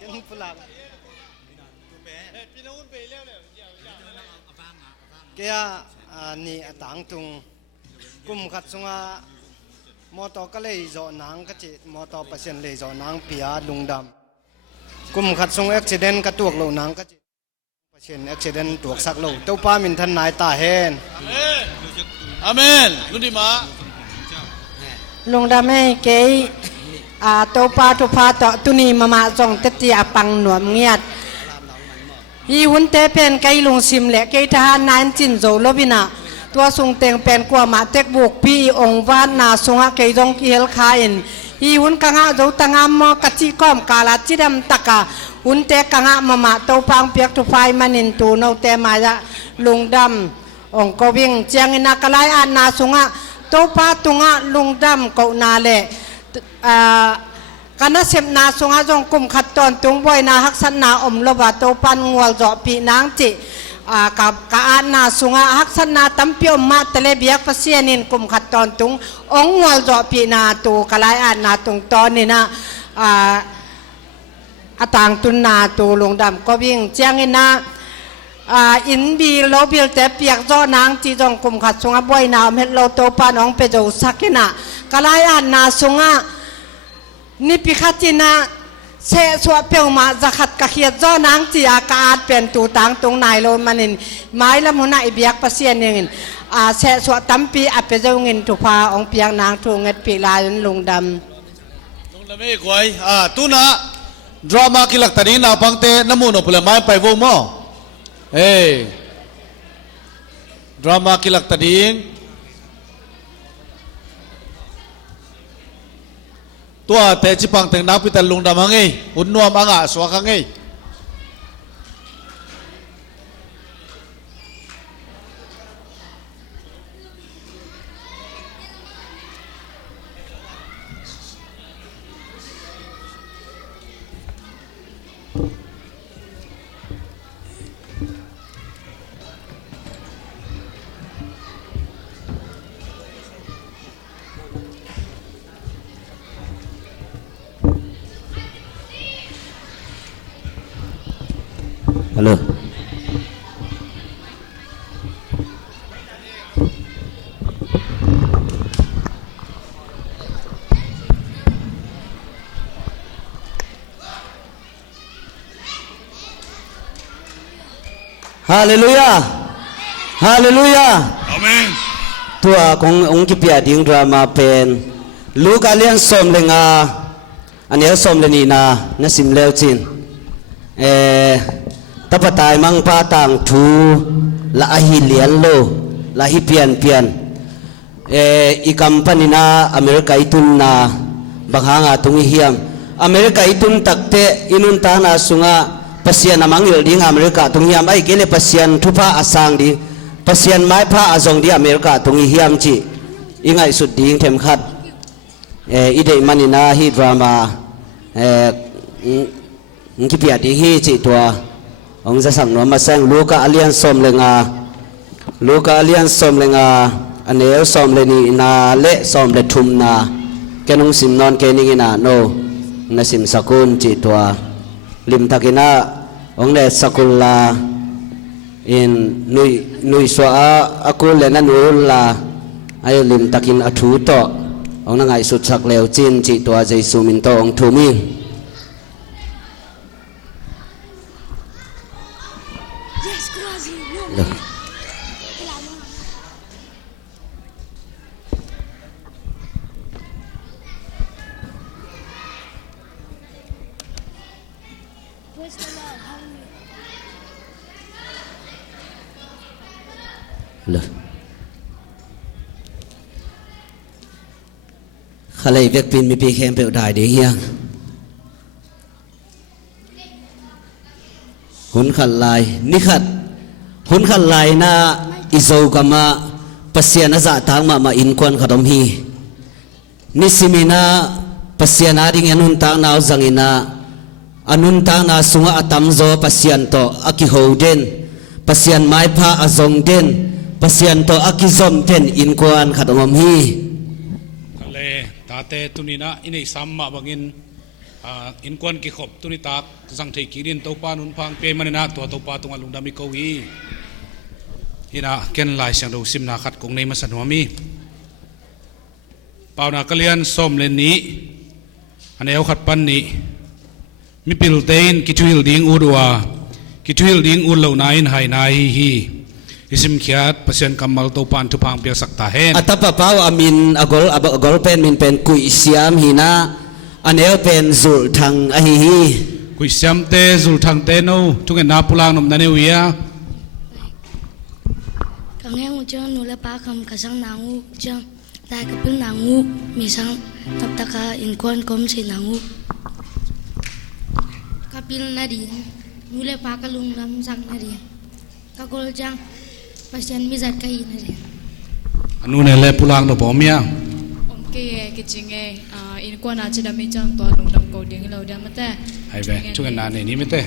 Ken pulang. Kaya ni atang tung kum khat sunga moto ka lei zo nang ka chi moto pasien lei zo nang pia lungdam kum khat sung accident ka tuak lo nang ka chi pasien accident tuak sak lo to pa min than nai ta hen amen lundi ma lungdam hai ke to pa to pa to tuni mama jong te ti apang nuam ngiat hi hun te pen kai lung sim le ke tha nan chin zo lobinaตัวสุงเต็งเป็นกว่ามาเต็กบุกพี่องค์วานนาสุงะเกยดงเกียลคายนอีหุ่นกังะเจ้าตังามกะจิก้อมกาลาจิดำตะกะหุ่นเตกังะมาเต้าปังเปียกทุไฟมันินตูนเอาเตมายะลุงดำองค์ก็วิ่งเจียงนักลายอานาสุงะเต้าปาตุงะลุงดำก็นาเลกันเสพนาสุงะจงกุมขัดตอนตุงบ่อยนาฮักสันนาอมลบะเต้าปันงวลเจาะปีนางจิกับกาณาสุงาฮักษณาตั้มเปียวมาตะเลเบียกภาษานินกุมขัดตอนตุงองวลจอปีนาตูกลายอาณาตุงตอนนี่นะต่างตุนนาตูลงดำก็วิ่งเจียงอินะอินบีโลบิลแต่เปียกจอนางจีจงกุมขัดสุงาบ่อยนาเม็ดโลโตปานองเปโจสักนะกลายอาณาสุงานิพิขัจินะเสสวะเปียวมาจะขัดกะเขียดจ้อนางจีอากาศเป็นตูตังตรงนายโลมันนินไม้ละมุนไอเบียกภาษาเนี่ยเสสวะตั้มปีอเปเจ้าเงินถูกพาองเปียงนางถูกเงินปีลายลุงดำไม่ควายตุนะดราม่ากิลักตานีนาพังเตน้ำมูนอุปเลไม้ไปวงมั้งดราม่ากิลักตานีตัวแต่จิปังแต่งนักพิจารณาลุงดำมังไงหุ่นนวมอ่างสวะกังไงฮัลโหลฮาเลลูยาฮาเลลูยาอาเมนตัวขององค์กิปยาดิ้งดรามาเป็นลูกอาเลียนสมเลงาอันนี้สมเลนีนานั่นสิมเลวจินตับตายมังปาต่างทูละหิเลียนโลละหิเปียนอีกัมปานินาอเมริกาอิตุนนาบางหางาตุงเฮียมอเมริกาอิตุนตักเตอินุนตานาสุงาปัสยานามังยิลดิ้งอเมริกาตุงเฮียมไอ้เกลปัสยานทุพาอาสังดีปัสยานไม้พาอาจงดีอเมริกาตุงเฮียมจีอิงไอสุดดิ้งเทมขัดอีเดมันินาฮิดรามากิปยาดิ้งฮิจีตัวองจะสั่งนวมาแซงลูกอาเลียนสมเลงาลูกอาเลียนสมเลงาอันเนลสมเลนีนาเละสมเลทุมนาแกนุงสิมนอนแกนิงินาโนนาสิมสกุลจิตัวลิมทักินาองเนสกุลลาอินนุยสวะอากุลเลนันุลลาไอลิมทักินอทูโตองนั่งไอสุดสักเลวจินจิตัวใจสุมินโตองทูมิขลัยเวกปินมีปีเข้มเปลวได้ดีเฮียงหุ่นขันลายนี่ขัดหุ่นขันลายน่าอิโซกามาปัสยานาจะทางมาอินควันขดมฮีนิสิมินาปัสยานาดิ่งอนุนตางนาวจังอินาอนุนตางนาสุงะตัมโซปัสยันโตอากิโฮเดนปัสยันไม้พาอซงเดนปัสยันโตอากิซอมเดนอินควันขดมฮี ตาเตตุนีนะอินไอซัมมาบังอินอินควันกิขบตุนิตากสังเทกิรินตัวปานุนพังเปมันนะตัวตัวปาตุงอลุงดามิโกวีฮินะเกนไลเสียงดูซิมนาขัดกงในมัสนวมีเปล่านักเรียนส้มเลนนี้อันเอวขัดปันนี้มีปิลเตนกิจุฮิลดิงอูดัวกิจุฮิลดิงอูเหล่านาอินไฮนาฮีอิสิมขียดเปอร์เซ็นต์กำมัลตัวปานทุพังเปียสักตาเฮน อัตปะเปาอามินอกอลเป็นมินเป็นกุยเสียมหินะอันเอวเป็นจุลทางอหิฮีกุยเสียมเตจุลทางเตโนทุกเงินนาปุลางนมนันเอวียกังเฮงอุจนูเลปาคำกระสังนางอุจังได้กับเป็นนางอุมีสังตับตะกาอินควันกอมสีนางอุกับเป็นนาดีนูเลปากะลุงลำสังนาดีกะกอลจังpasien mizat kai nare anu ne le pulang do bomia omke kichinge in kwa na chida mi chang to lung dam ko ding lo da mate ai ve chuan na ne ni mete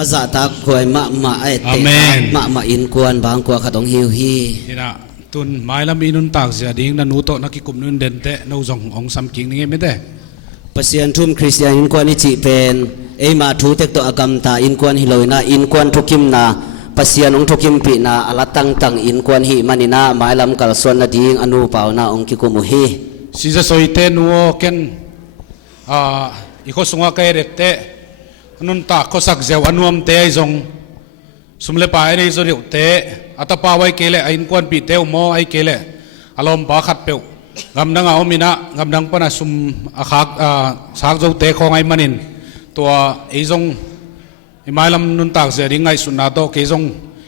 azata khoi ma ai te ma in kwan bang kwa khatong hiu hi ina tun mai lam inun tak zia ding na nu to na ki kum nun den te no zong ong sam king ni mete pasien thum christian in kwan ni chi pen ema thu tek to agam ta in kwan hi loina in kwan thukim na pasian ong thukim pi na alatang tang in kwan hi manina mailam kal son na ding anu paw na ong ki kumu hi si za soite nuo ken iko sunga kai rette anun ta ko sak zew anuam te ai zong sumle pa ai zo riu te atapa wai kele ain kwan pi te mo ai kele alom ba khat peu ngam dang a omina ngam dang pana sum akhak sak zo te khong ai maninตัวไอ้จงไอ้ไม้ลำนุนตากเสียดิ้งไงสุนนาโตเกจง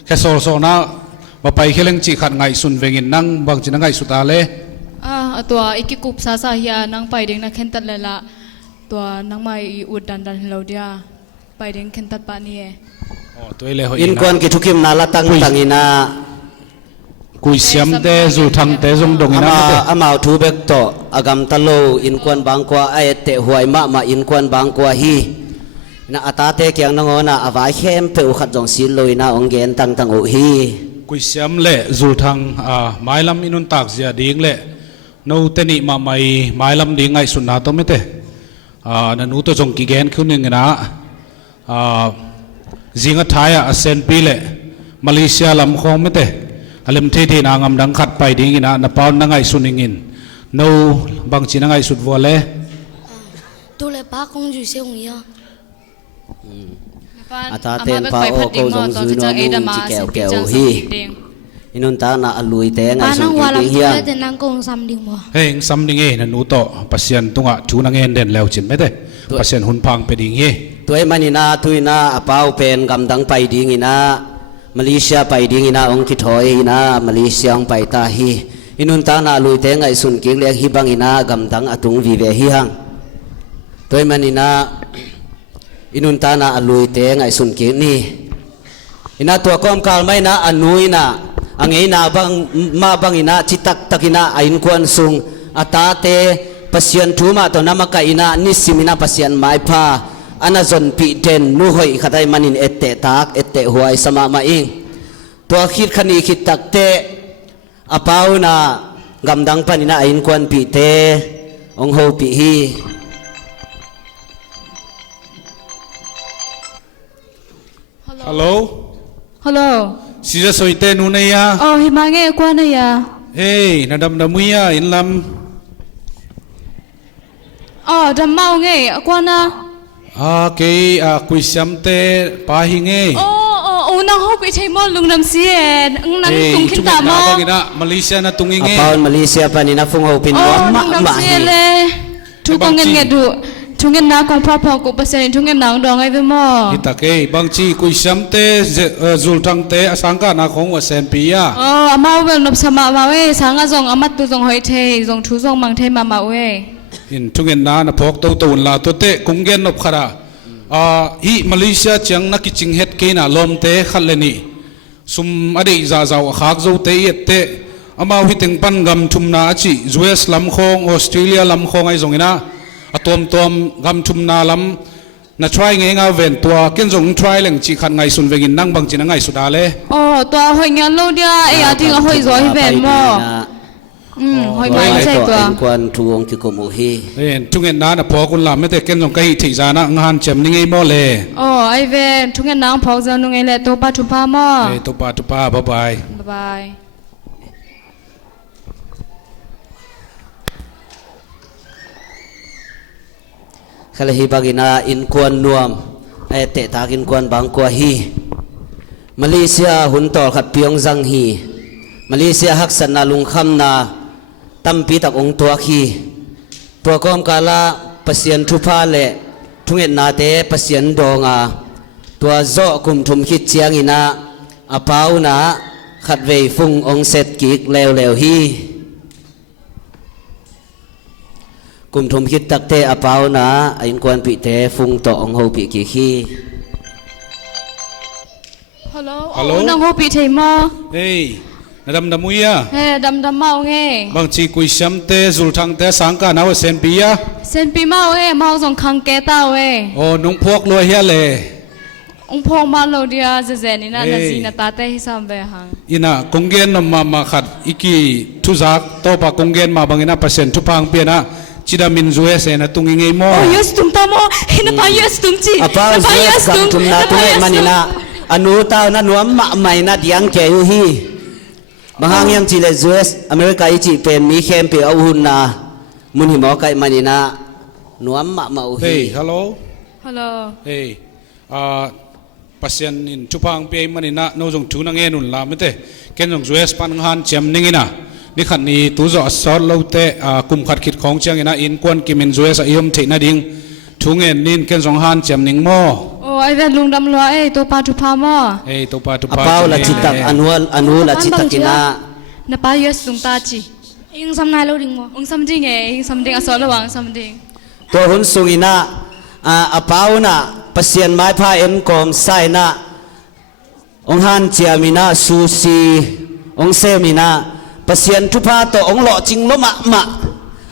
แค่โซโซนะมาไปแค่เล่งจีขัดไงสุนเวงินนั่งบางจีนั่งไงสุดาเลยตัวอีกกุบซาซาเฮียนั่งไปเด้งนักเข็นตัดเลยละตัวนั่งไม่อุดดันเราเดียไปเด้งเข็นตัดปะนี่ตัวเลยอินกวนกิทุกิมนาละตั้งตังอินากุยเสียมเตจูทางเตจงดงอินาอามาทูเบกโตอากำตะโลอินกวนบางกว่าไอเตหวยมาอินกวนบางกว่าฮีna atate kyang nangona awai khem pe u khat jong sil loina ongen tang u hiกุยเสียมเละจูทางไม้ลำอินุนตากเสียดิ้งเละนูเตนิมาไม่ไม้ลำดิ้งไงสุนนาโตไม่เตนันนูตัวจงกิเกนขึ้นหนึ่งนะจิงอัฐายะเซนปีเละมาเลเซียลำคงไม่เตอารมณ์ที่นางงำดังขัดไปดิ้งนะนับปอนนังไงสุนิงินนูบางจีนังไงสุดวัวเล่ตัวเลปาคงอยู่เสียงเยอะอาตาเต็นปาโอโกจงซูโนนูจิแก้วฮีอินุนตานาอลุยเตงไงสุนิเฮียแต่นางกงซ้ำดิ่งบ่เฮงซ้ำดิ่งนันนูโตปัสยันตุงะชูนังเงินเด่นแล้วจินไม่เตปัสยันหุ่นพังไปดิ่งตัวไอ้มันนี่นาตุยนาอปาวเป็นกำดังไปดิ่งนะมาเลเซียไปดิ่งนะองคิดถอยนะมาเลเซียองไปตาฮีอินุนตานาลุยเตงไงสุนกิงเลียฮิบังนะกำดังอตุงวิเวฮิฮังตัวไอ้มันนี่นาอินุนตานาลุยเตงไงสุนกิงนี่อินาตัวก้อมกาลไม่นะอนุยนะอังเงินาบังมาบังอินาจิตักตักินาอินควนซุงอาตาเตปัสยันทูมาตัวนามากัยนานิสิมินาปัสยันไม้พาอันนั้นจนปีเดนนู่หอยขัดไอมันินเอเตตากเอเตหัวไอสมามาอิงตัวคิดขันีคิดตักเตอปาวนะกำดังปานินาอินควนปีเตองโฮปีฮีฮัลโหลฮัลโหลสิจะสวยเตนูเนียหิมาเงกว่านี่ยเฮ้ยนาดำมุยอินลำดำเมาเงกว่านะเกย์คุยซ้ำเตะปาหิงเงนังฮอกไปใช้มอลุงน้ำเสียนังตุงขึ้นตามอมาเลเซียนะตุงเงปามาเลเซียปานินาฟงเอาเป็นว่ามาเสียเลยทุกคนเงินดูทุกเงินนักของพ่อพ่อกูเปอร์เซ็นต์ทุกเงินนังดองไอ้เวมอฮิตาเกย์บางทีคุยซ้ำเตะจูลทังเตะสังกัดนักของว่าเซนปีอะอามาเวลนบสมามาเว้สังกัดจงอามัดตุจงหอยเทจงทุจงมังเทมาเว้อินทุกเงินนะพกตัวลาตัวเตะกุงเงินนบขราฮีมาเลเซียจังนักจิงเฮ็ดเกน่ะลมเตะขัดเลนี่สุมอดีตจ่าเจ้าขากโจเตะเตะอามาวิถึงปันกำชุมนาจียูเอสลำคงออสเตรเลียลำคงไอ้ตรงนี้นะตัวกำชุมนาลำน่า try เงี้ยเว้นตัวเกินจง try เล่งจีขัดไงสุนเวกินนั่งบางจีนั่งไงสุดาเลยตัวหอยเงี้ยโลเดียไอ้ยาที่หอยจอยเว้นมั้ง หอยไม้ใช่ตัว อินควันทุงกิโกมุฮี เอ้ทุกเงินน้าพอคุณลาไม่แต่เกินส่งใกล้ที่จานะงานเจมนี่ไงบ่เลย โอ้ไอเวทุกเงินน้องพอจะนุ่งไงแหละตัวป้าทุป้าหม้อ เอ้ตุปาบ๊ายบาย บ๊ายบาย ขณะที่บากินาอินควนนวมไอเตตากินควนบางกว่าฮีมาเลเซียหุ่นต่อขัดเปียงจังฮีมาเลเซียฮักษณาลุงคำนาตั้มปีตักองตัวฮีตัวกอมกาลาเปเซียนทุพาเละทุงเอ็นนาเตเปเซียนดองาตัวโจกุมทุมคิดเจียงอินาอาเปานาขัดเวฟุงองเซตกิกเลวฮีกุมทุมคิดตักเตอาเปานาอินควนปีเตฟุงต่อองโฮปีกิคี ฮัลโหลน้องโฮปีเทมอ เฮ้ยนาดำมุยอะ เฮ้ดำเมาไง บางทีกุยช้ำเตะจุลทางเตะสังกัดเอาเซนปีอะ เซนปีเมาเฮ้เมาส่งคังแกเต้าเฮ้ โอ้นุ่งพวกรวยเฮียเลย องพงมาโลเดียเจนี่นะนาซีนาตาเตฮิซัมเบหัง อินะกงเกนมาขัดอีกีทุจักโตปะกงเกนมาบางอินะเปอร์เซ็นต์ทุพังเปียนะจิดามินจูเอเซนะตุงไงโม โอ้ยสตุมตามอเห็นปะยสตุมจี อาเปาเสียสัมทุมนาตุเอมันนี่นะอนุตาวนันวมมะไม่นัดยังแกอยู่ฮีบางอย่างจีเลจูเอสอเมริกาอีจีเป็นมีเข้มเปียเอาหุ่นนามุนหิมอไก่มันนี่นะนวมมะมาอุ เฮ้ ฮี ยฮัลโหล ฮัลโหล เฮ้ยเปอร์เซ็นต์อินทุพังเปียมันอินะโนจงจูนังเงินุนลาไม่เตะเกนจงจูเอสปันหันเจมนิงินะนี่ขัดนี้ตัวจะสอนเราเตะกุมขัดคิดของเชียงอินะอินควนกิมินจูเอสยมเทนาดิงทุงเงินนินเกนจงหันเจมนิงโม โอ้ไอเวลุงดำลัวเอ้ตัวปาทุพามอ เฮ้ยตุปา อาเปาละจิตักอนุละจิตักินา นาปายสตุมตาจี ยังสำนายเราดิ่งบ่ องซัมจิงเอ้ซัมดิงอสอระวังซัมดิง ตัวหุ่นสุงินาอาเปานะเปเซียนไม้พาเอ็มกอมไซนะองฮันเจียมินาซูซีองเซมินาเปเซียนทุพาตัวองหล่อจิงลมะ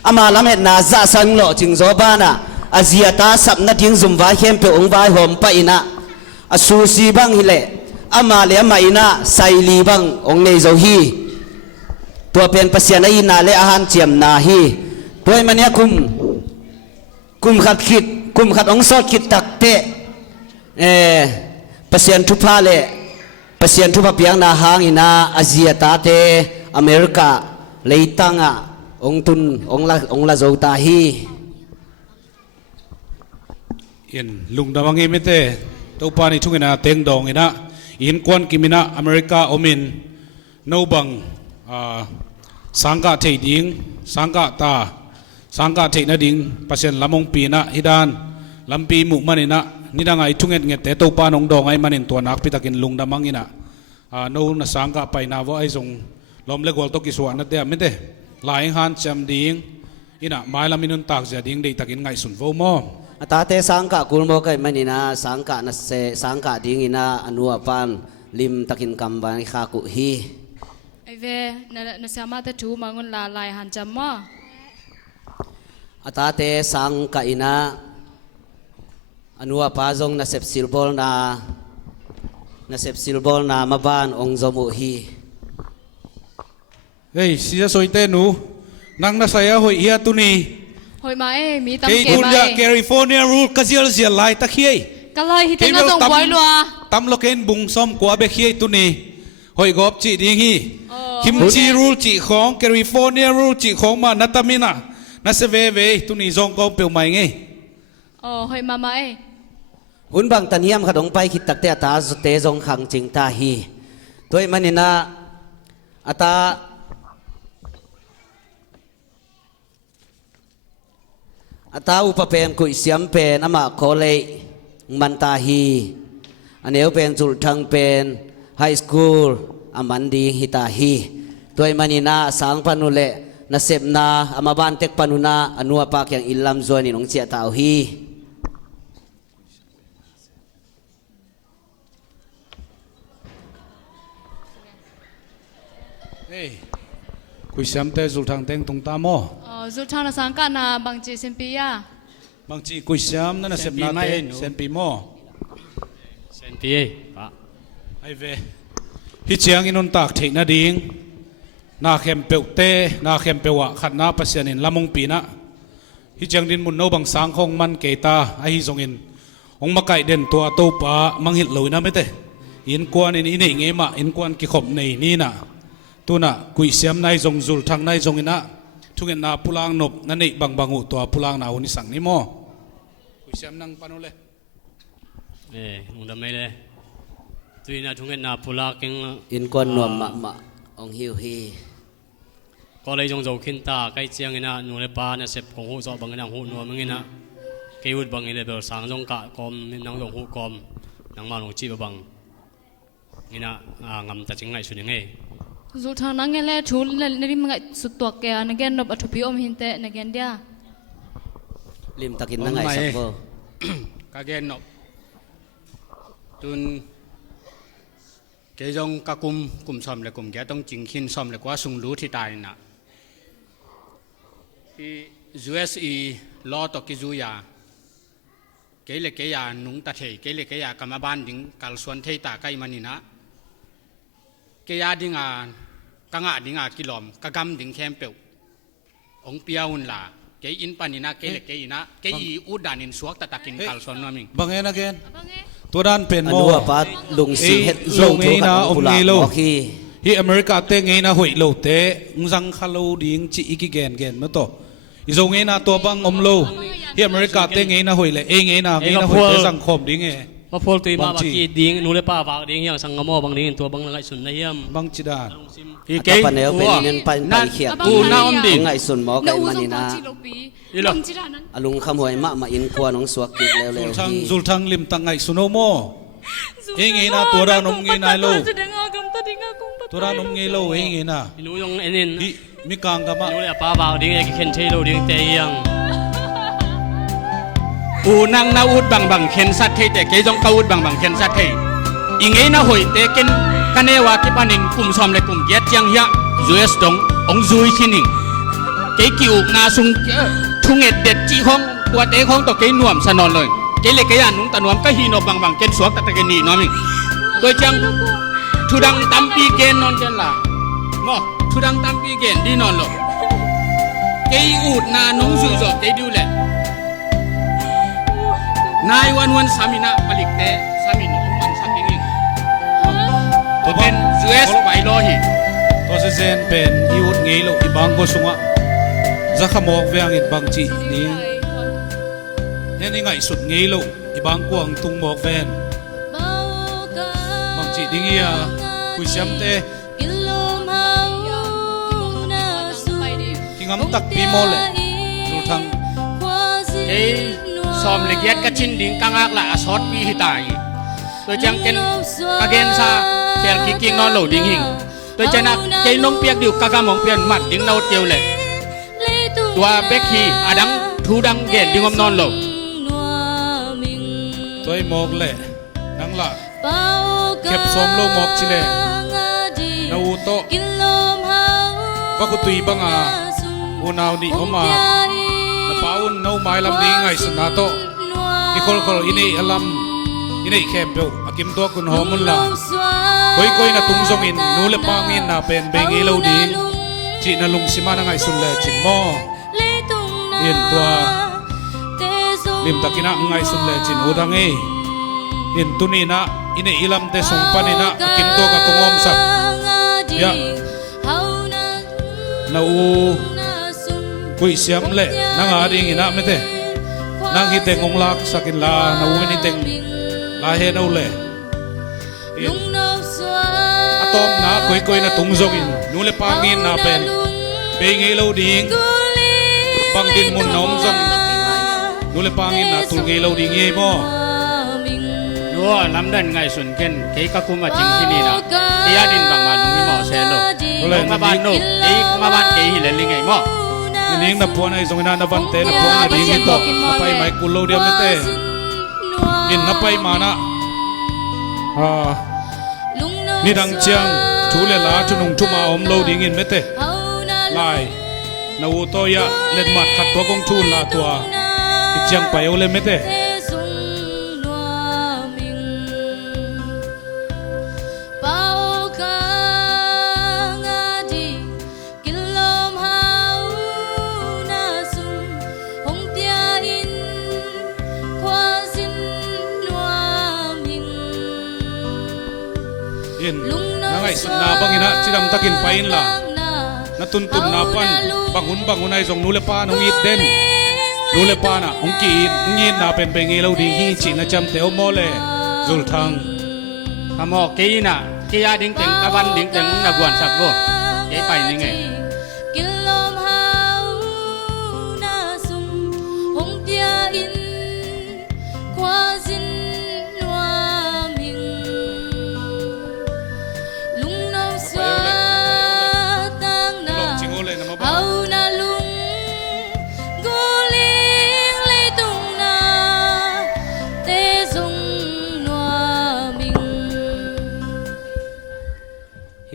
อามาลำเห็ดนาซาสังหล่อจิงโซบานะอาเซียตาสับนัดยิงซุมวาเข้มเปองวายหอมไปนะอาซูซีบังฮิเลอามาเลียมาอินะไซลีบังองเนโซฮีตัวเป็นเปเซียนอินาเลอาฮันเจียมนาฮีตัวมันเนี่ยกุมขัดคิดกุมขัดองสอดคิดตักเตะเปเซียนทุพาเลเปเซียนทุพาเปียงนาหางอินาอาเซียตาเตอเมริกาเลยตังอะองตุนองละโจตาฮีอินลุงดาวังเอไม่เตะตัวปานี่ทุกเงินเต็งดองอินะอินควนกิมินะอเมริกาอมินโนบังสังกัดเทดิงสังกัดตาสังกัดเทนดิงเปอร์เซ็นต์ลำมงปีนะฮิดานลำปีมุมันนะนี่ดังไงทุกเงินแต่ตัวปานองดองไอ้มันตัวนักพิตากินลุงดามังอินะโน้นสังกัดไปนาว่าไอ้ทรงลมเล็กวอลตกิสวนนั่นเดียไม่เตะหลายฮันจำดิงอินะไม่ละมินุนตักจะดิงได้ตักินไงสุนโฟมอตาเตสังกะกุลโมกัยมันนี่นะสังกะนัสเซสังกะดิงอินะอนุอปันลิมตักินกัมบันขากุฮีไอเวนาสามาตถูมังุนลาลายหันจำมอ ตาเตสังกะอินะอนุอปาจงนัสเซปซิลบอลนามาบ้านองจมุฮีเฮ้ยสิจะสวยเต้หนูนั่งน่าใส่หอยเฮียตุนีหอยมาเอ้มีตั้ง เกย์ดูยาแคลิฟอร์เนียรูกระเจียลเสียลายตะเคียก็เลยฮิตน่าต้องปล่อยลัวตำโลเกนบุงซ้อมกว่าเบเคียตุนีหอยกอบจีดิงฮีคิมจีรูจีของแคลิฟอร์เนียรูจีของมานัตมินะนัสเวเวตุนีจงก็เปียวใหม่ไงหอยมาเอ้หุ่นบางตันเฮียมขดงไปคิดตักเตะตาสุเตจงขังจิงตาฮีตัวมันนี่นะอัตาอุปเป็นกุยเสียมเป็นอามาโคเลมันตาฮีอันเอวเป็นจุลทังเป็นไฮสคูลอามันดีฮิตาฮีตัวมันนี่นะสังปนุเลนัเซบนาอามาบันเต็กปนุนาอนุปากยังอิลลัมจวนินองเจียตาฮีคุยเสียมเตจุลทางเต็งตรงตามอจุลทางน่ะสังกัดน่ะบางจีเซนปีอะบางจีคุยเสียมนั่นน่ะเซมนาเตเซนปีมอเซนปีปะไอเวฮิเชียงอินนตักเทนาดิง นาเข้มเปียวเตนาเข้มเปียวขัดนาปัสยานินลำมงปีนะฮิจังดินมุนโนบังสังของมันเกตาไอฮิซงอินองมาไก่เด่นตัวโตปะมังหิดลุยนะไม่เตอินกวนอินเงี้ยมาอินกวนกิขบในนี่นะตัวน่ะกุยเสียมในจงจุลทางในจงอินะทุกเงินนาพุลังนบนั่นนี่บังบังอุตัวพุลังนาอุนิสังนี่โมกุยเสียมนั่งปานุเลลงดำไม่เลยตุยน่ะทุกเงินนาพุลาเก่งอินกวนนวมมะองฮิวฮีก็เลยจงโจขินตาใกล้เจียงอินะหนูเลยปาเนี่ยเสพของหูจอบบังอินะหูหนูมึงอินะเกี่ยวบังอินะเบลสังจงกะกอมนั่งจงหูกอมนั่งมาลงจีบบังอินะงำตัดจิงไงสุดยังไงสุดทางนั้นไงแหละชูเล่นนี่มันไงสุดตัวแกนักเรียนนบอัฐพิอมหินเตะนักเรียนเดียลิมตะกินนั่งไงสักบ่กะเกนนบตุนเกยงกะกุมซ้อมเลยกุมแกต้องจิงขินซ้อมเลยกว่าสุงรู้ที่ตายน่ะที่ USA ล้อตกิจูยาเกยเลเกยานุงตะเทเกยเลเกยากรรมบ้านดิ้งกัลส่วนเทตาใกล้มันนี่นะเกียดิ้งกังดิ้งกิลอมกะกำดิ้งแคมเปียวองเปียหุ่นล่ะเกยอินปันนี่นะเกยเลเกยนะเกยอุดานินสวกตะตะกินกัลส่วนนั่นเองบังเงินนะเกนตัวด้านเป็นโมลุงสิเฮ็ดโลงไงนะองเงโลฮีอเมริกาเตงไงนะหวยโลเตงจังคาโลดิ้งจีอีกเกนมาโตอีโซไงนะตัวบังอมโลฮีอเมริกาเตงไงนะหวยเลยไงนะหวยเตสังคมดิ้งไงมาพูดตีมาบักกี้ดิ้งนูเลยป้าฝากดิ้งยังสังกมอบางดิ้งตัวบางไงสุนในเยี่ยมบางจิดาอีเกยปันเอวเป็นเงินปันไปเขียดกูน่าอมดิ้งไงสุนหมอไก่มันนี่นะลุงขโมยมาอินกวนน้องสวกกิเร็วๆจุลทังลิมตังไงสุนโนโมไงนะตัวด้านอมไงนายโลตัวด้านอมไงโลไงนะนูยงเอ็นินมีกางกับมานูเลยป้าฝากดิ้งยังเข็นเทโลดิ้งเตียงอูนังนาอุดบังเข็นสัตเทแต่เกยจงกาอุดบังเข็นสัตเทอิงเอนะหอยเตเกนกันเอวากิปานินกุมซอมเลยกุมเกียจังยะยูเอสดงองซุยขินิงเกยกิวนาซุงทุงเอ็ดเด็ดจีของตัวเตของตัวเกยหน่วมสนอนเลยเกยเล็กเกยอันนุงตะนวมก็ฮีโนบังเกนสวกตะเกนีน้อมิงตัวจังทุดังตัมปีเกนนอนจันละมอทุดังตัมปีเกนดีนอนหรอเกยอูดนาน้องซุยจอเกยดูแลนายวันสามินะผลิตเตสามินมันสักยิ่งตัวเป็นยูเอสไปรอฮีตัวเซนเป็นอีอุดไงโลอีบังก็สุงะจะขโมกเวียงอินบังจีนี่นี่ไงสุดไงโลอีบังกวางตุงหมอกแฟนบังจีดิ้งอ่ะคุยเสียมเตกิงอัมตักปีโมเลยดูทางซอมเล็กยัดกระชินดิ้งกังอักละสอดปีหิตายโดยจังเกนกะเกนซาเซลกิกิงนอนโหลดิ้งหิงโดยจังนักเกนน้องเปียกดิวกะกะมองเปียนมัดดิ้งเราเตียวเลยตัวเบคฮีอดังทูดังเกนดิ้งอมนอนโหลตัวหมอกเลยนั่งละเก็บสมโลหมอกชิเลนาอูโตว่ากุตุยบังอาอุนาวนี่ออกมาป้าอุ่นน้องไม้ลำนี้ไงสุนาโตอีคนอินี่อลัมอินี่แคมเปลอากิมตัวคุณหอมุลลาคุยนะตุงซงอินนูเลปางินนาเป็นเบงอีโลดีจีน่าลุงสิมานังไงสุนเลจินโมอินตัวลิมตะกินะไงสุนเลจินอุดังเออินตุนีนะอินี่อิลัมเตสงปานินะอากิมตัวกับกงอมสักยะนาอูคุยเสียมเล่นางอาดิงอินะไม่เตนางฮิตเตงงลักสักินลานาอูนิเตงลาเฮนาอูเล่อะตอมนะคุยนะตุงซงอินนูเลปางินนะเป็นเบงเอโลดิงบังดินมุนน้อมซงนูเลปางินนะตุงเอโลดิงเย่โมนัวลำดันไงสุนเกนเกยกะคุมาจิงที่นี่นะเอียดินบังมาลุงนี่มาเซนโลมาบ้านโนเกยมาบ้านเกยหิเลลิงไงโมนี่นับพวนัยสงนานับวันเตนับพวนัยดิ้งอิโตนับไปไม่กุลโลเดียมเตอินนับไปมานะนี่ดังเชียงทุเลลาชุนุงชุมาอมโลดิ้งอินเมเตลายนาวูโตยะเล่นมัดขัดตัวกงชูลาตัวอิเชียงไปเอาเลยเมเต in na ngai sun na bangina chidam takin pain la na tun na pan bangun ai jong nule pa nong it den nule pa na ong ki ngin na pen bengi lo di hi chi na cham teo mole zul thang kamo ke na ke ya ding teng kawan ding teng na guan sak lo ke pai ni nge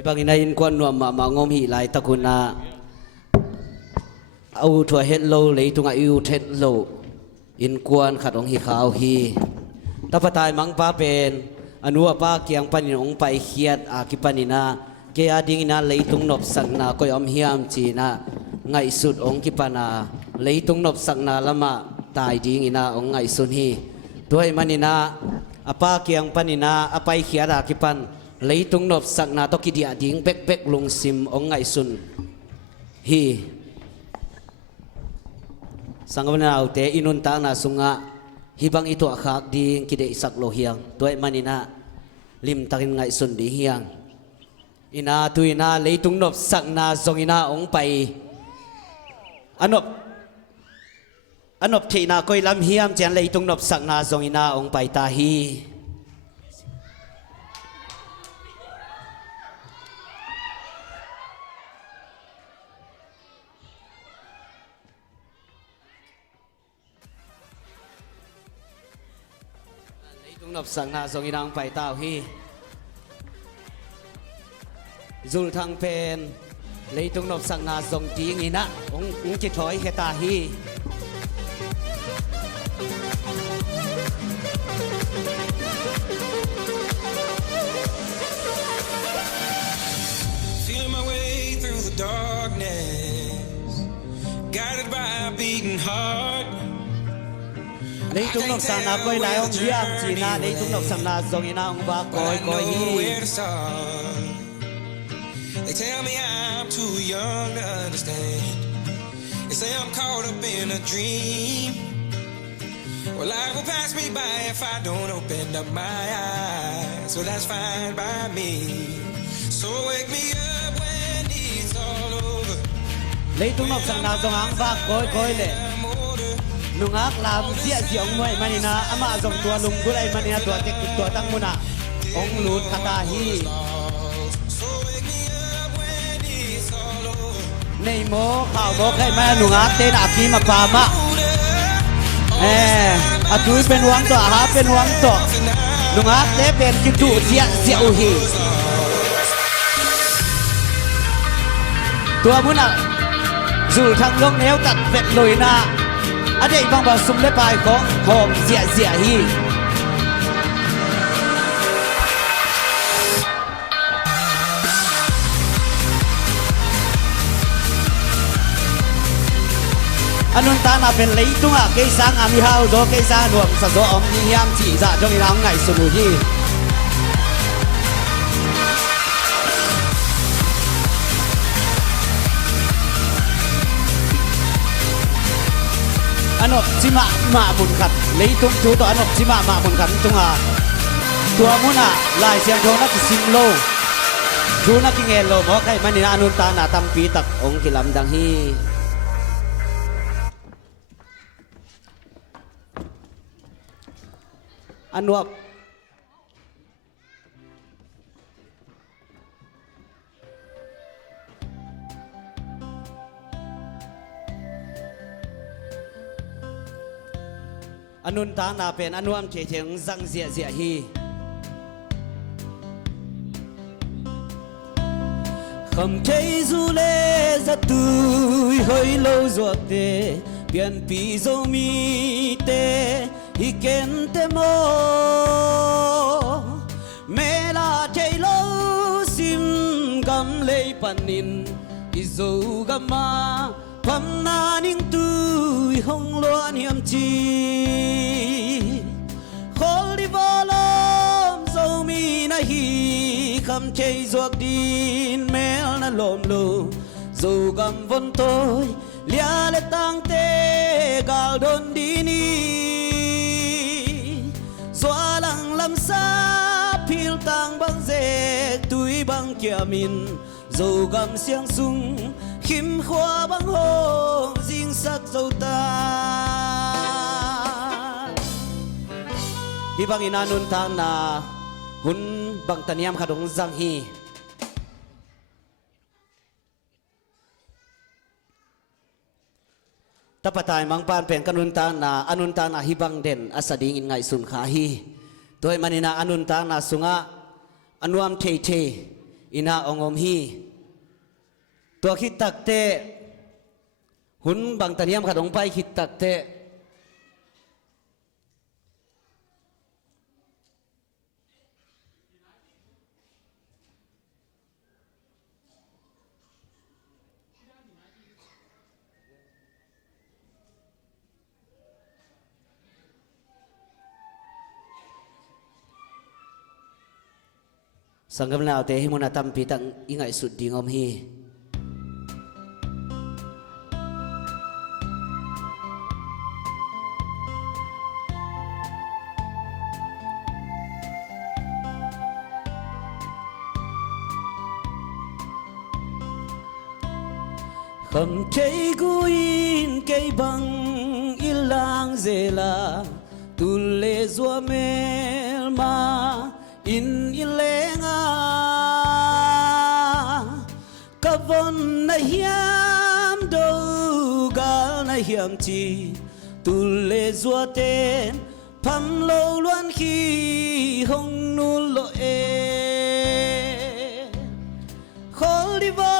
bang ina in kwan nuam ma ngom hi lai takuna au thua het lo le tunga yu thet lo in kwan khat ong hi khaw hi tapatai mang pa pen anua pa kiang panin ong pai khiat a ki panina ke ading ina le tung nop sang na koi om hiam chi na ngai sut ong ki pana le tung nop sang na lama tai ding ina ong ngai sun hi toy manina apa kiang panina apai khiat a ki pan lấy tung nộp sạc na to kỳ địa tiếng bek bek lung sim ông ngày xuân hi sang cái nào thế inun ta na sunga hi bang itu khác đi kỳ địa sạc lo hiang tuổi manina lim takin ngày xuân đi hiang ina tu ina lấy tung nộp sạc na zong ina ông pai anop thì na coi làm hiam chen lấy tung nộp sạc na zong ina ông pai ta hi nộp sang na zong inang pai tao hi zul thang pen lấy tung nộp sang na zong tiếng ina ông chỉ thổi heta hi Feel my way through the darkness, guided by a beating heart. lấy tung nộp sang na coi lại ông hiam chỉ na lấy tung nộp sang na zong ina ông ba coi hi They tell me I'm too young to understand. They say I'm caught up in a dream. Well, life will pass me by if I don't open up my eyes. So that's fine by me. So wake me up when it's all over. lấy tung nộp sang na zong ang ba coi lệ nung ak lam sia siong moi manina ama zong tua lung gulai manina tua tek tua tang muna ong lut kata hi nei mo khao mo khai ma nung ak te na pi ma pa ma a tu pen wang to ha pen wang to nung ak te pen ki tu sia u hi tua muna zul thang long neo tat vet loi na ở đây vang vào sum lép bài có hòm dịa hi anun ta na pen lấy tung à cây sang ami hao do cây sang nuông sa do ông đi hiam chỉ dạ cho người nào ngày sum hi anop chima ma mun khat lấy tung chú to anop chima ma mun khat tung à tua muna lai siang thong na ki sim lo chú na ki ngel lo mo kai mani na anun ta na tam pi tak ong ki lam dang hi anop anun ta na pen anuam che cheng zang zia hi không thấy du lê ra tươi hơi lâu ruột tê biển pi dâu mi tê hi ken tê mô mẹ là chạy lâu sim gam lê panin i dâu gama pam na ning tươi hong loan hiểm chi khol đi vô lom dâu mi na hi kham khăm chây ruột din mel na lom lo dù gam vốn tôi lia le tang te gal don dini xóa lăng lâm xa phil tang băng dê túi băng kia min dù gam xiang sung khim khoa băng hong dinh sắc dâu ta hi bang ina nun tang na hun bang taniam khadong zang hi tapatai mang pan pen kanun tang na anun tang na hi bang den asading in ngai sun kha hi toy manina anun tang na sunga anuam thei thei ina ongom hiตัวคิดตักเตะหุ่นบางตะเนียมขดงไปคิดตักเตะสังกำลาวเตะให้มุนาตัมปีตังอิงไงสุดดีงอมฮีkhăm thấy guin cây băng ilang zela tu le zua mel ma in ilenga kavon na hiam do gal na hiam chi tu le zua ten pham lo luan khi hong nu lo e khol đi vào